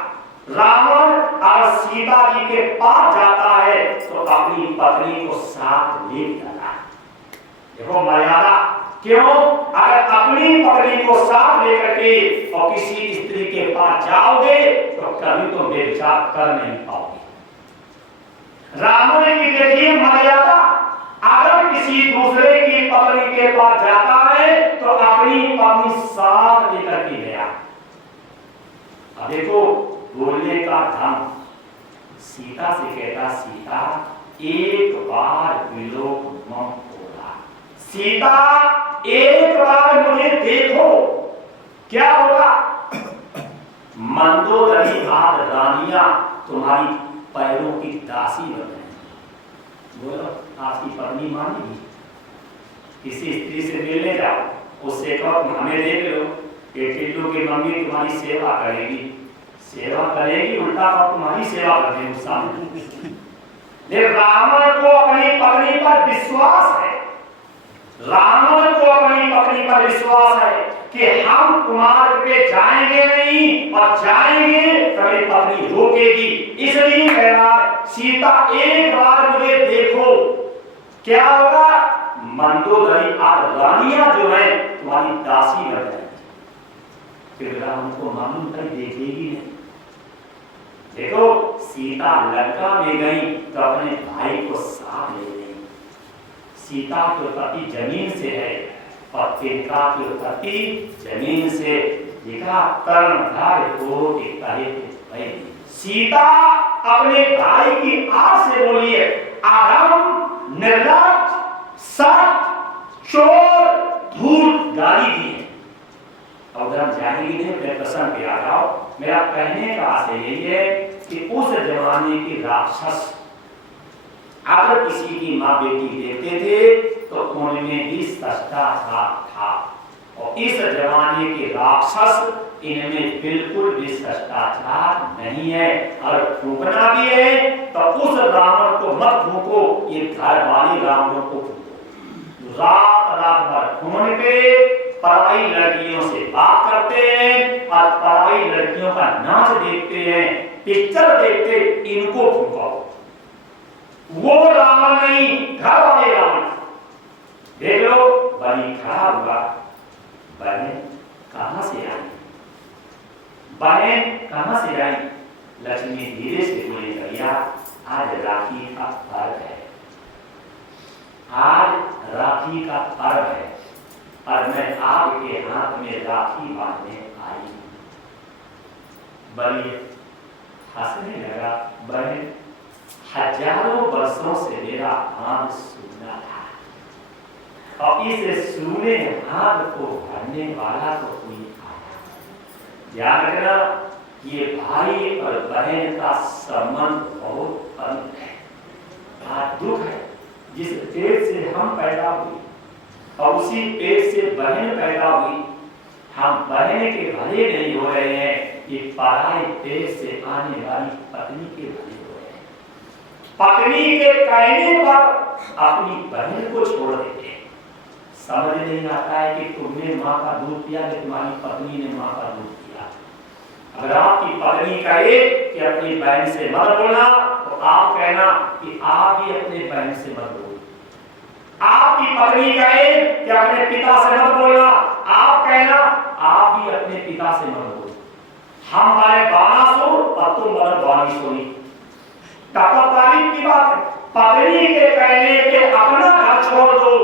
रावण अगर सीता जी के पास जाता है तो अपनी पत्नी को साथ ले जाता है। देखो मर्यादा क्यों? अगर अपनी पत्नी को साथ लेकर के और किसी स्त्री के पास जाओगे तो कभी तो व्यभिचार कर नहीं पाओगे। रावण की देखिए मर्यादा, अगर किसी दूसरे की पत्नी के पास जाता है तो अपनी पत्नी साथ लेकर के गया। अब देखो बोलने का ढंग, सीता से कहता, सीता एक बार विलोक मम होगा। सीता एक बार मुझे देखो, क्या होगा? मंदोदरी आद रानियां तुम्हारी पैरों की दासी बन जाएंगी। बोलो आपकी पत्नी मानेगी? किसी स्त्री से मिलने जाओ, उससे कहो तुम हमें देख लो, कि टिल्लू की मम्मी तुम्हारी सेवा करेगी। सेवा करेगी, उल्टा कहो तुम्हारी सेवा करने सामने। रावण को अपनी पत्नी पर विश्वास है, रावण को अपनी पत्नी पर विश्वास है कि हम कुमार पे जाएंगे नहीं, और जाएंगे तो मेरी पत्नी रोकेगी। इसलिए कह रहा सीता एक बार मुझे देखो, क्या होगा? मंदोदरी आद रानियां जो है तुम्हारी दासी बन जाएगी। फिर रावण को मालूम कर देखेगी नहीं। देखो सीता लंका में गई तो अपने भाई को साथ ले गई। सीता के पति जमीन से है और तिनका के पति जमीन से। देखा कर्णधार को भाई। सीता अपने भाई की आग से बोली है, आधम निर्लज्ज सत चोर धूर्त गाली दी है। और उधर हम जाएंगे नहीं, मेरे प्रश्न पे आ जाओ। मेरा कहने का आशय यही है कि उस जमाने के राक्षस अगर किसी की माँ बेटी देखते थे तो उनमें भी शिष्टाचार था, और इस जमाने के राक्षस इनमें बिल्कुल भी शिष्टाचार नहीं है। और फूकना भी है तो उस रावण को मत फूको, ये घर वाली रावणों को फूको। रात रात भर फोन पे पराई लड़कियों से बात करते हैं और पराई लड़कियों का नाच देखते हैं, पिक्चर देखते, इनको फूको। वो रावण नहीं, घर वाले रावण। देख लो बलि खड़ा हुआ, बहन कहां से आई, बहन कहां से आई। लक्ष्मी धीरे से बोली भैया आज राखी का पर्व है, आज राखी का पर्व है और मैं आपके हाथ में राखी बांधने आई। बलि हंसने लगा, बहन हजारों वर्षों से मेरा हाथ सूना था और इस सूने हाथ को भरने वाला तो कोई आया। ध्यान रखना ये भाई और बहन का संबंध बहुत अमिट है, बड़ा दुख है। जिस पेट से हम पैदा हुए और उसी पेट से बहन पैदा हुई, हम बहन के भले नहीं हो रहे हैं, ये पराये पेट से आने वाली पत्नी के भले हो रहे हैं। पत्नी के कहने पर अपनी बहन को छोड़ देते हैं। समझ नहीं आता है कि तुमने माँ का दूध पिया कि तुम्हारी पत्नी ने माँ का दूध पिया। अगर आपकी पत्नी कहे कि अपनी बहन से मत बोलना, तो आप कहना कि आप भी अपने बहन से मत बोलो। आपकी पत्नी कहे कि अपने पिता से मत बोलना, आप कहना आप भी अपने पिता से मत बोलो। हम बने बानासुर और तुम बने बानीसुरी। तारीफ की बात है। पत्नी के कहने पे अपना घर छोड़ दो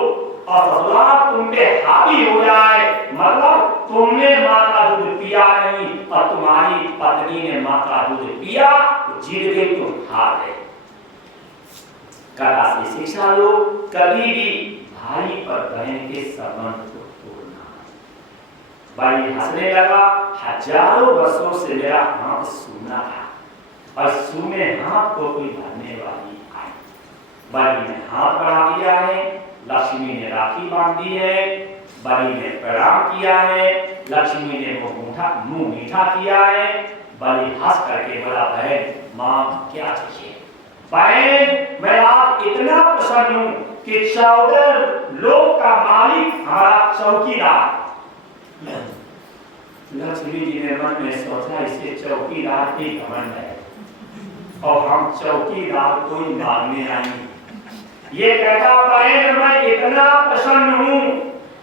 और ससुराल तुम पे हावी हो जाए, मतलब तुमने माँ का दूध पिया नहीं और तुम्हारी पत्नी ने माँ का दूध पिया, तो जीत गई, तुम हार गए। कला से शिक्षा लो, कभी भी भाई और बहन के संबंध को तोड़ना। भाई हंसने लगा, हजारों वर्षों से मेरा हाथ सूना था और सूने हाथ को कोई भरने वाली आई। बलि ने हाथ बढ़ा दिया है, लक्ष्मी ने राखी बांध दी है, बलि ने प्रणाम किया है, लक्ष्मी ने मुंह मीठा किया है। बलि हंस करके बोला बहन मां क्या चाहिए। बहन मैं आप इतना प्रसन्न हूं कि 14 लोक का मालिक हमारा चौकीदार। लक्ष्मी जी ने मन में सोचा इसे चौकीदार की घमंड है और हम चौकीदार को ही मारने आएंगे। ये कहता बहन मैं इतना प्रसन्न हूं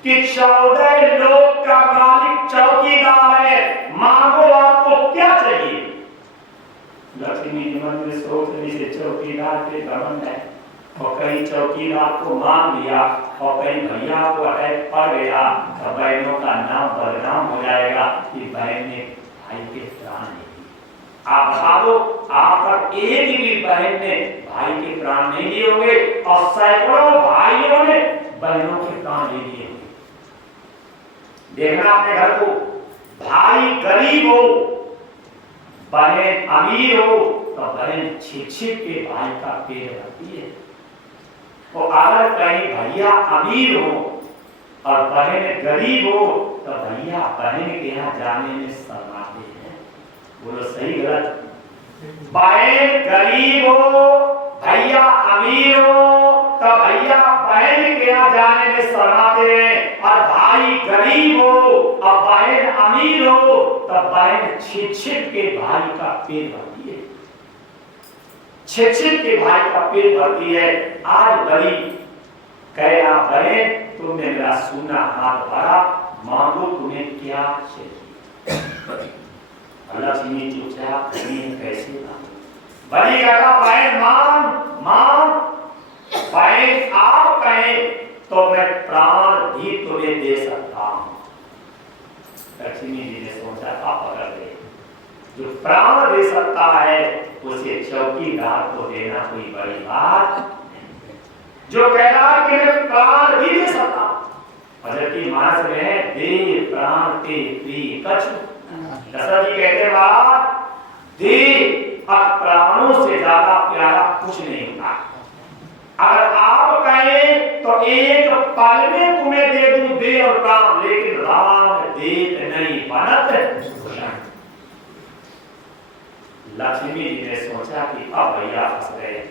कि 14 लोक का मालिक चौकीदार है, मांगो आपको क्या चाहिए। लक्ष्मी जी मन में सोच रही से चौकीदार के घमंड है और कहीं चौकीदार को मान लिया और कहीं भैया को अटैक पड़ गया तो बहनों का नाम बदनाम हो जाएगा कि बहन ने भाई के प्राण ले लिए। आप बता दो आप पर एक भी बहन ने भाई के प्राण नहीं लिए होंगे और सैकड़ों भाइयों ने बहनों के प्राण ले लिए होंगे। देखना अपने घर को, भाई गरीब हो बहन अमीर हो तो बहन छिप-छिप के भाई का पेट भरती है। और अगर कहीं भैया अमीर हो और बहन गरीब हो तो भैया बहन के यहाँ जाने में शर्माते हैं। बोलो सही गलत। बहन गरीब हो भैया अमीर हो तो भैया बहन के यहाँ जाने में शर्माते हैं और भाई गरीब हो और बहन अमीर हो तो बहन छिप-छिप के भाई का पेट भरती है, छिप-छिप के भाई का पेट भरती है। आज बलि कह रहा बहन तुमने मेरा सूना हाथ भरा, मांगो तुम्हें क्या चाहिए। लक्ष्मी चुपचाप कैसे मांगो। बलि कहता बहन मांग, बहन आप कहें तो मैं प्राण भी तुम्हें दे सकता हूं। लक्ष्मी जी ने सोचा आप पकड़ गए, जो प्राण दे सकता है उसे चौकीदार को देना कोई बड़ी बात नहीं। जो कह रहा कि मैं प्राण भी दे सकता हूं, जबकि मानस में है दे प्राण ते प्रिय कछु। दशरथ जी कहते बात दे और प्राणों से ज्यादा प्यारा कुछ नहीं होता। अगर आप कहें तो एक पल में तुम्हें दे दूं दे और प्राण, लेकिन राम देत नहीं बनत भूषण। लक्ष्मी जी ने सोचा कि अब भैया फंस गए।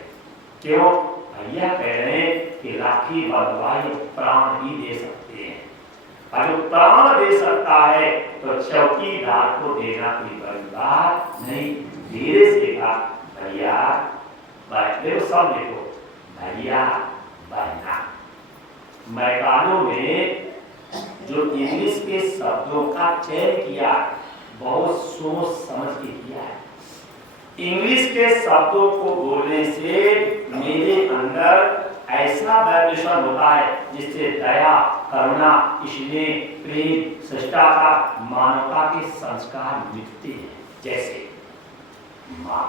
क्यों? भैया कह रहे हैं कि राखी बंधवाई प्राण भी दे सकते हैं, अगर प्राण दे सकता है तो चौकीदार को देना कोई बड़ी बात नहीं। धीरे से कहा भैया, देखो सब देखो, भैया बहना मैकालो ने जो इंग्लिश के शब्दों का चयन किया बहुत सोच समझ के किया है। इंग्लिश के शब्दों को बोलने से मेरे अंदर ऐसा वाइब्रेशन होता है जिससे दया, करुणा, स्नेह, प्रेम, शिष्टाचार, मानवता के संस्कार मिटते हैं। जैसे माँ,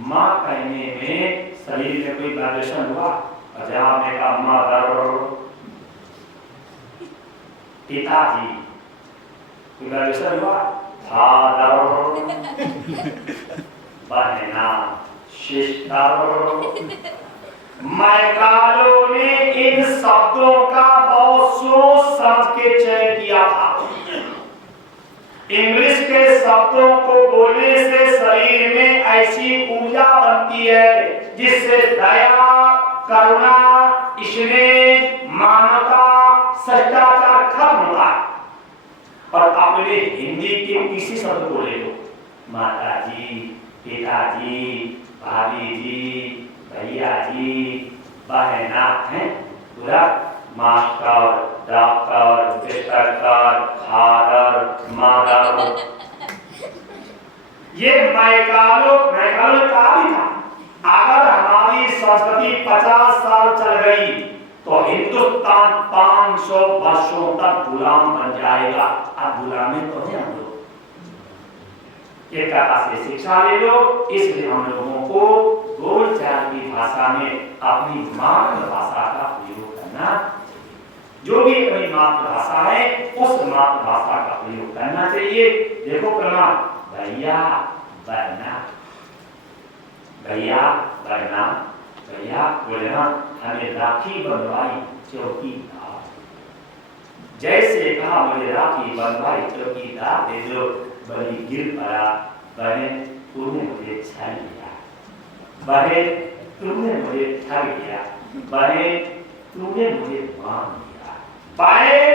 माँ कहने में शरीर में कोई वाइब्रेशन हुआ, जहां में कहा मदर, पिताजी, कोई वाइब्रेशन हुआ, फादर, बहना, सिस्टर। मैकालो ने इन शब्दों का बहुत सोच समझ के चयन किया था। इंग्लिश के शब्दों को बोलने से शरीर में ऐसी ऊर्जा बनती है जिससे दया, करुणा, स्नेह, मानवता, शिष्टाचार खत्म होता है। और अपने हिंदी के किसी शब्द को ले लो, माता जी, पिताजी, भाभी जी, भैया जी, बहना है, पूरा master, doctor, inspector, father, mother. ये मैकालो का भी था। अगर हमारी संस्कृति 50 साल चल गई तो हिंदुस्तान 500 वर्षों तक गुलाम बन जाएगा। अब गुलामी तो है हम लोग, एक तरह से शिक्षा ले लो, इसलिए हम लोगों को बोलचाल की भाषा में अपनी मातृभाषा का प्रयोग करना चाहिए। जो भी अपनी मातृभाषा है उस मातृभाषा का प्रयोग करना चाहिए। देखो प्रणाम, भैया बहना, भैया बहना, भैया बोलना, हमें राखी बंधवाई चौकीदार। जैसे कहा मुझे राखी बंधवाई चौकीदार दे दो, बड़ी गिर पड़ा, बहन तूने मुझे छल लिया, बहन तूने मुझे ठग लिया, बहन तूने मुझे मान लिया। बहन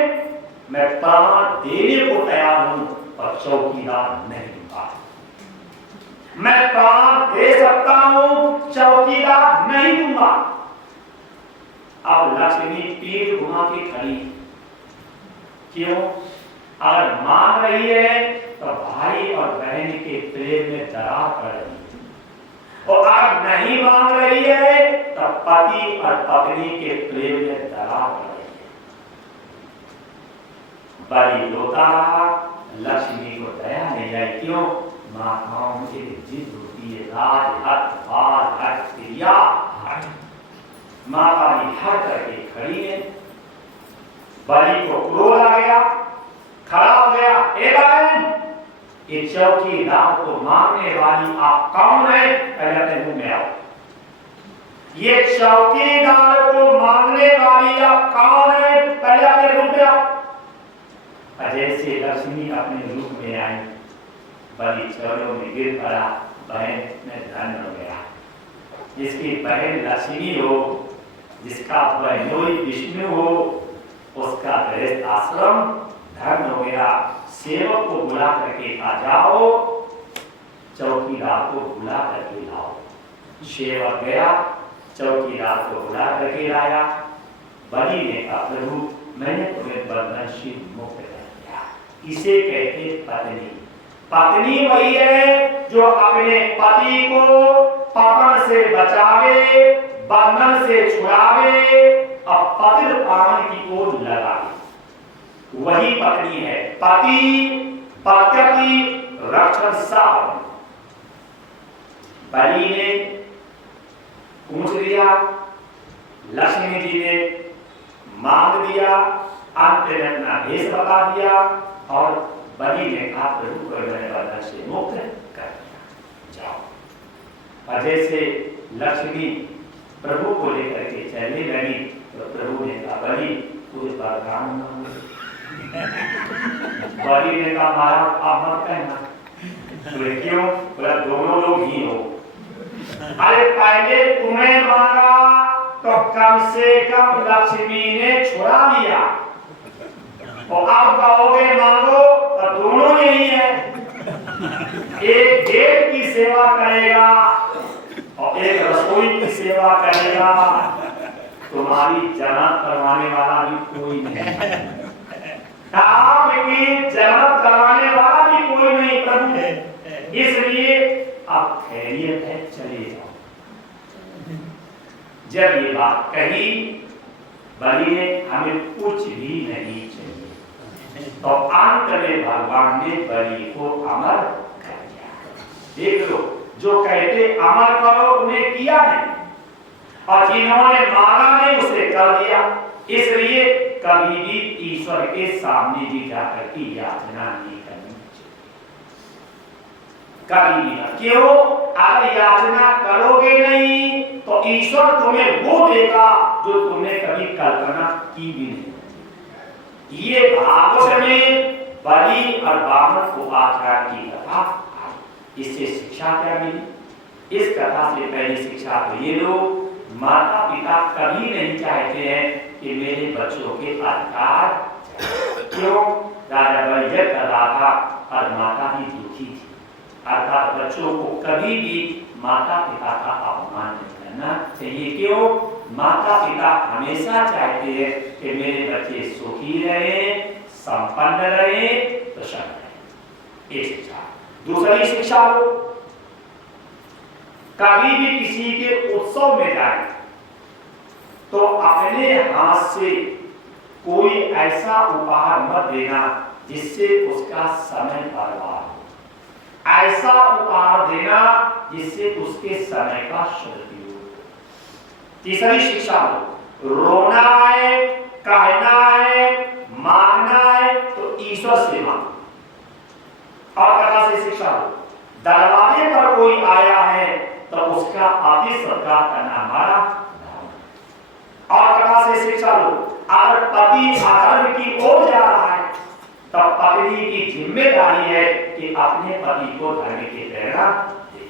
मैं प्राण देने को तैयार हूं पर चौकीदार नहीं दूंगा। मैं प्राण दे सकता हूं, चौकीदार नहीं दूंगा। अब लक्ष्मी पीठ घुमा के खड़ी, क्यों? अगर मान रही है तो भाई और बहन के प्रेम में दरार पड़ रही है, और अगर नहीं मान रही है तो पति और पत्नी के प्रेम में दरार पड़ रही है। बड़ी रोता रहा, लक्ष्मी को दया नहीं आई, क्यों? माताओं की जिद होती है, राज हट, बाल हट, क्रिया हट। माता ने हट करके खड़ी है। बड़ी को क्रोध आ गया, खड़ा हो गया, ए बहन, ये चौकीदार को मारने वाली आप कौन है? पहले अपने मुंह में आओ। ये चौकीदार को मारने वाली आप कौन है? पहले अपने मुंह में आओ। जैसे लक्ष्मी अपने रूप में आई, बड़ी चरणों में गिर पड़ा, बहन में धन्य हो गया। जिसकी बहन लक्ष्मी हो, जिसका बहनोई विष्णु हो, उसका गृहस्थ आश्रम धर्म हो गया। सेवक को बुला करके आ जाओ, चौकीदार को बुला करके लाओ। सेवक गया, चौकीदार को बुला करके लाया। बड़ी ने कहा, प्रभु मैंने तुम्हें बंधन से मुक्त कर दिया। इसे कहते पत्नी। पत्नी वही है जो अपने पति को पतन से बचावे, बंधन से छुड़ावे और पतित पावन की ओर लगावे। वही पत्नी है। पति पति रक्षण साधन। बलि ने पूछ दिया, लक्ष्मी जी ने मांग दिया, अंत में अपना भेष बता दिया और बलि ने कहा प्रभु को बंधन से मुक्त कर दिया, जाओ। और जैसे लक्ष्मी प्रभु को लेकर के चलने लगी तो प्रभु ने कहा, बलि कुछ वरदान मांगो। बलि ने कहा, महाराज आप मत कहना। क्यों? बोला दोनों लोग ही हो। अरे पहले तुम्हें मांगा तो कम से कम लक्ष्मी ने छुड़ा लिया, और अब कहोगे मांगो तो दोनों यही है। एक गेट की सेवा करेगा और एक रसोई की सेवा करेगा। तुम तुम्हारी जन्नत करवाने वाला भी कोई नहीं, आपकी जन्नत करवाने वाला भी कोई नहीं प्रभु, इसलिए आप खैरियत है चले जाओ। जब ये बात कही बलि ने हमें कुछ भी नहीं चाहिए, तो अंत में भगवान ने बलि को अमर कर दिया। देख लो, जो कहते अमर करो उन्हें किया नहीं, और जिन्होंने मारा नहीं उसे कर दिया। इसलिए कभी भी ईश्वर के सामने भी जाकर की याचना नहीं करनी चाहिए, कभी भी। क्यों? अगर याचना करोगे नहीं तो ईश्वर तुम्हें वो देगा जो तुमने कभी कल्पना की भी नहीं। ये भागवत में बलि और बामन उपाख्यान की कथा, इससे शिक्षा क्या मिली? इस कथा से पहली शिक्षा तो ये लो, माता पिता कभी नहीं चाहते हैं कि मेरे बच्चों के अधिकार। क्यों? राजा बलि कर रहा था और माता भी दुखी थी, अर्थात बच्चों को कभी भी माता पिता का अपमान नहीं करना चाहिए। क्यों? माता पिता हमेशा चाहते हैं कि मेरे बच्चे सुखी रहे, संपन्न रहे, प्रसन्न रहे। ये शिक्षा। दूसरी शिक्षा हो, कभी भी किसी के उत्सव में जाए तो अपने हाथ से कोई ऐसा उपहार मत देना जिससे उसका समय बर्बाद हो। ऐसा उपहार देना जिससे उसके समय का सदुपयोग हो। तीसरी शिक्षा हो, रोना है, कहना है, मांगना है तो ईश्वर से मांगो। और कथा से शिक्षा हो, दरवाजे पर कोई आया है तो उसका आतिथ्य सत्कार करना हमारा धर्म। और कथा से शिक्षा लो, अगर पति अधर्म की ओर जा रहा है तो पत्नी की जिम्मेदारी है कि अपने पति को धर्म की प्रेरणा दे।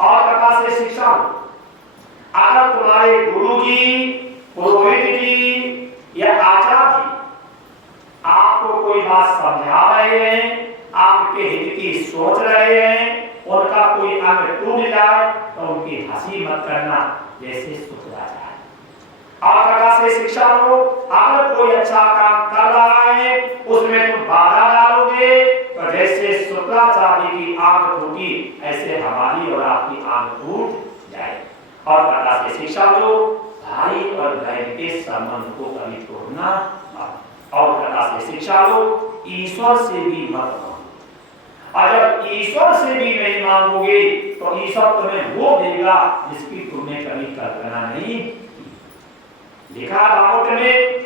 और कथा से शिक्षा लो, अगर तुम्हारे गुरुजी, पुरोहित जी या आचार्य जी आपको कोई बात समझा रहे हैं, आपके हित की सोच रहे हैं, उनका कोई अंग टूट जाए तो उनकी हंसी मत करना, जैसे सुखला जाए। और कथा से शिक्षा लो, अगर कोई अच्छा काम कर रहा है उसमें तुम बाधा डालोगे तो जैसे शुक्राचार्य की आंख टूटी ऐसे हमारी और आपकी आंख टूट जाए। और कथा से शिक्षा लो, भाई और बहन के संबंध को कभी तोड़ना मत। और कथा से शिक्षा लो, ईश्वर से भी मत मांगो। और जब ईश्वर से भी नहीं मांगोगे तो ईश्वर तुम्हें वो देगा जिसकी तुमने कभी कल्पना नहीं की। लिखा भागवत में,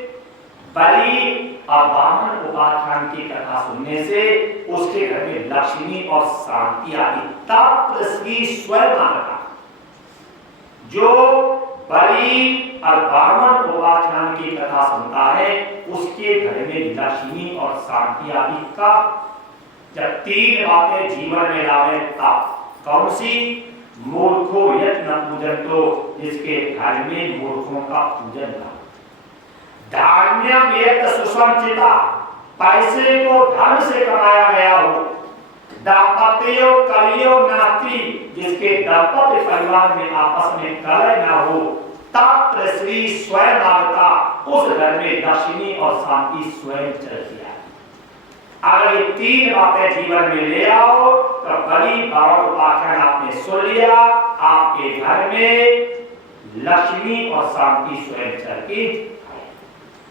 बलि और बामन उपाख्यान की कथा सुनने से उसके घर में लक्ष्मी और शांति आती। तब श्री स्वयं आता, जो बलि और बामन उपाख्यान की कथा सुनता है उसके घर में लक्ष्मी और शांति आती। कब? जब तीन बातें जीवन में लावे तब। कौन सी? मूर्खो यत्न पूजन, तो जिसके घर में मूर्खों का पूजन था। धान्य वेद सुसंचिता, पैसे को धर्म से कमाया गया हो। दाम्पत्यो कलयो नास्ति, जिसके दाम्पत्य परिवार में आपस में कलह न हो। तत्र श्री स्वयं आगता, उस घर में लक्ष्मी और शांति स्वयं चलती है। अगर ये तीन बातें जीवन में ले आओ तो बलि बामन उपाख्यान आपने सुन लिया, आपके घर में लक्ष्मी और शांति स्वयं चलती।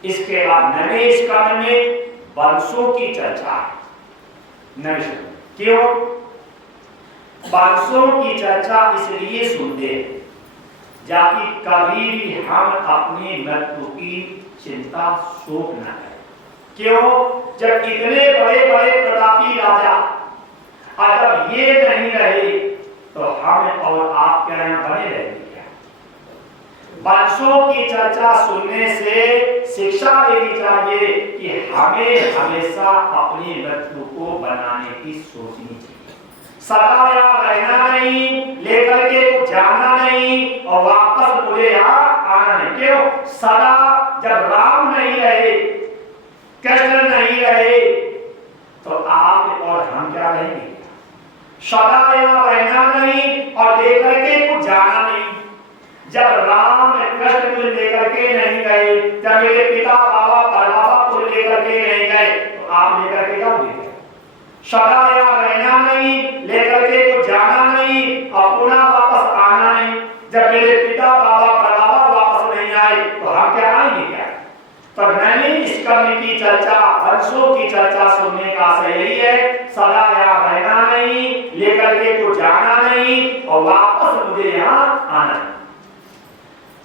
इसके बाद नवेश काल में वंशों की चर्चा है। नवेश क्यों? वंशों की चर्चा इसलिए सुनते हैं जाकि कभी भी हम अपनी मृत्यु की चिंता शोक न करें। क्यों? जब इतने बड़े बड़े प्रतापी राजा और जब ये नहीं रहे तो हम और आप क्या यहाँ बने रहेंगे क्या? वंशों की चर्चा सुनने से शिक्षा लेनी चाहिए कि हमें हमेशा अपनी मृत्यु को बनाने की सोचनी चाहिए। सदा यहाँ रहना नहीं, लेकर के जाना नहीं और वापस मुझे यहाँ आना नहीं। क्यों? सदा जब राम नहीं रहे, कृष्ण नहीं रहे तो आप और हम क्या रहेंगे? सदा यहाँ रहना नहीं और लेकर के कुछ जाना नहीं। जब राम कृष्ण को लेकर के नहीं गए, जब मेरे पिता बाबा परबाबा को लेकर के नहीं गए, तो आप लेकर के जाओगे? सदा यहाँ रहना नहीं, लेकर के को जाना नहीं, और पुनः वापस आना नहीं। जब मेरे पिता बाबा परबाबा वापस नहीं आए तो हम क्या आएंगे क्या? तो मैंने इस कवि की चर्चा, वर्षों की चर्चा सुनने का आशय यही है, सदा यहाँ रहना नहीं, लेकर के को जाना नहीं, और वापस मुझे यहाँ आना नहीं।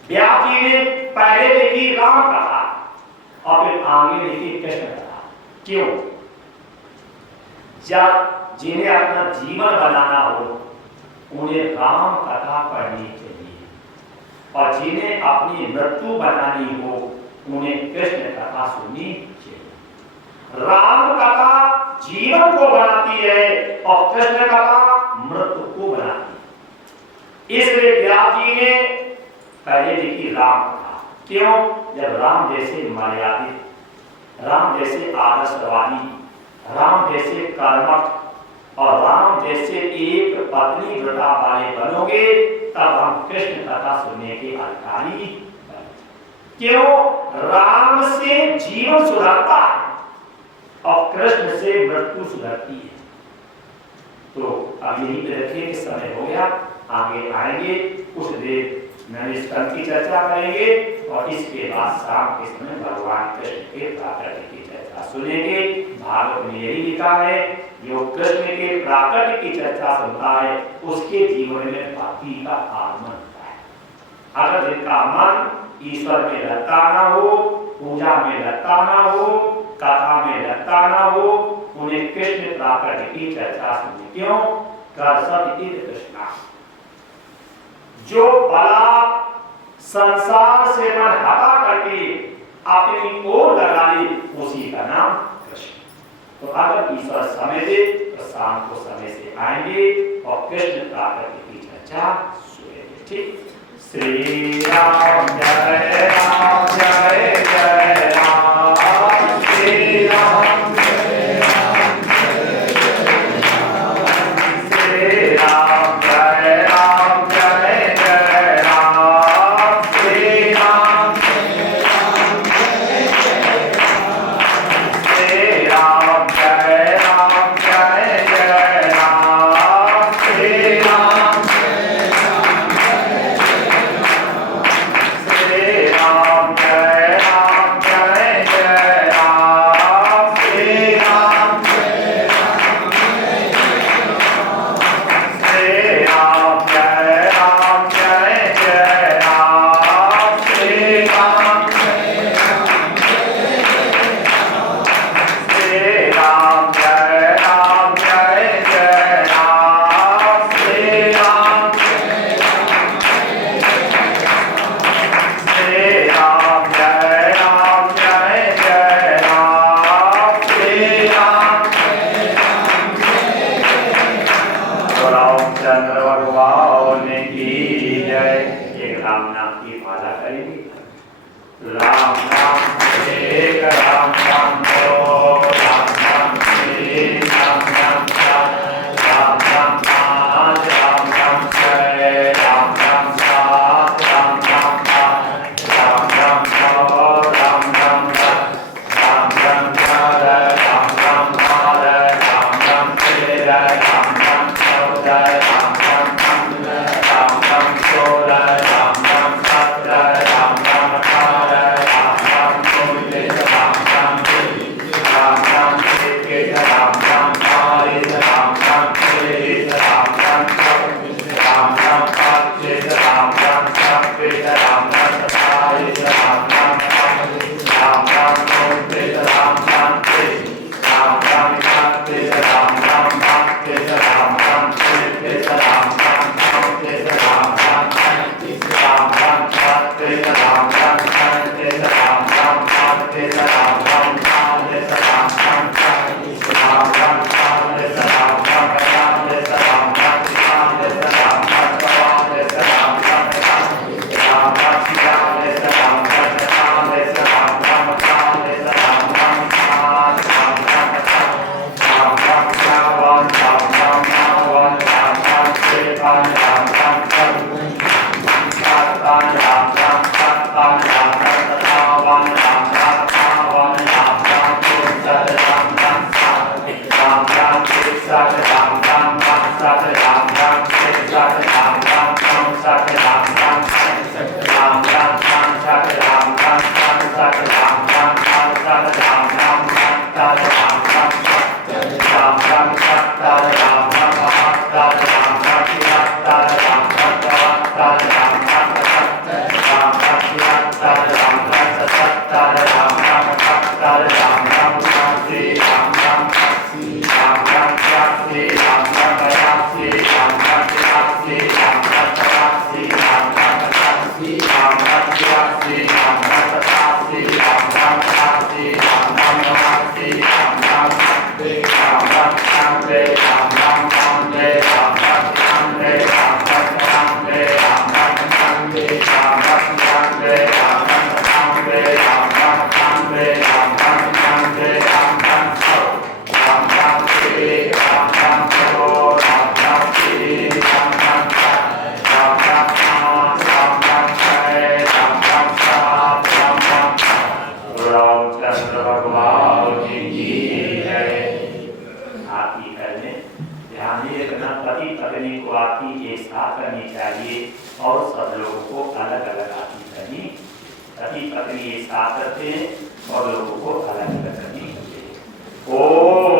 व्यास जी ने पहले लिखी राम कथा और फिर आगे लिखी कृष्ण कथा। क्यों? जब जिन्हें अपना जीवन बनाना हो उन्हें राम कथा पढ़नी चाहिए, और जिन्हें अपनी मृत्यु बनानी हो उन्हें कृष्ण कथा सुननी चाहिए। राम कथा जीवन को बनाती है और कृष्ण कथा मृत्यु को बनाती है। इसलिए व्यास जी ने पहले लिखी राम कथा। क्यों? जब राम जैसे मर्यादित, राम जैसे आदर्शवादी, राम जैसे कर्मठ और राम जैसे एक पत्नी व्रता वाले बनोगे, तब हम कृष्ण कथा सुनने के अधिकारी। क्यों? राम से जीवन सुधरता है और कृष्ण से मृत्यु सुधरती है। तो अब यही पे रखिए कि समय हो गया, आगे आएंगे, कुछ देर नरेश्वर की चर्चा करेंगे और इसके बाद शाम के समय भगवान कृष्ण के प्राकट्य की चर्चा सुनेंगे। भागवत में यही लिखा है, जो कृष्ण के प्राकट्य की चर्चा सुनता है उसके जीवन में भक्ति का आगमन होता है। अगर जिनका मन ईश्वर में लगता ना हो, पूजा में लगता ना हो, कथा में लगता ना हो, उन्हें कृष्ण प्राकट्य की चर्चा सुने। क्यों? कृष्णा, जो बला संसार से मन हटा करके अपनी ओर लगा ले, उसी का नाम कृष्ण। तो अगर ईश्वर समय दे तो शाम को समय से आएंगे और कृष्ण प्राकट्य की चर्चा सुनेंगे। ठीक? श्री राम जय राम जय जय राम, श्री राम जय राम जय जय राम, श्री राम जय राम जय जय राम, श्री राम जय राम जय जय राम, श्री राम जय राम जय जय राम, श्री राम जय राम जय जय राम, श्री राम जय पति पत्नी एक साथ करते हैं और लोगों को अलग अलग करनी होती है।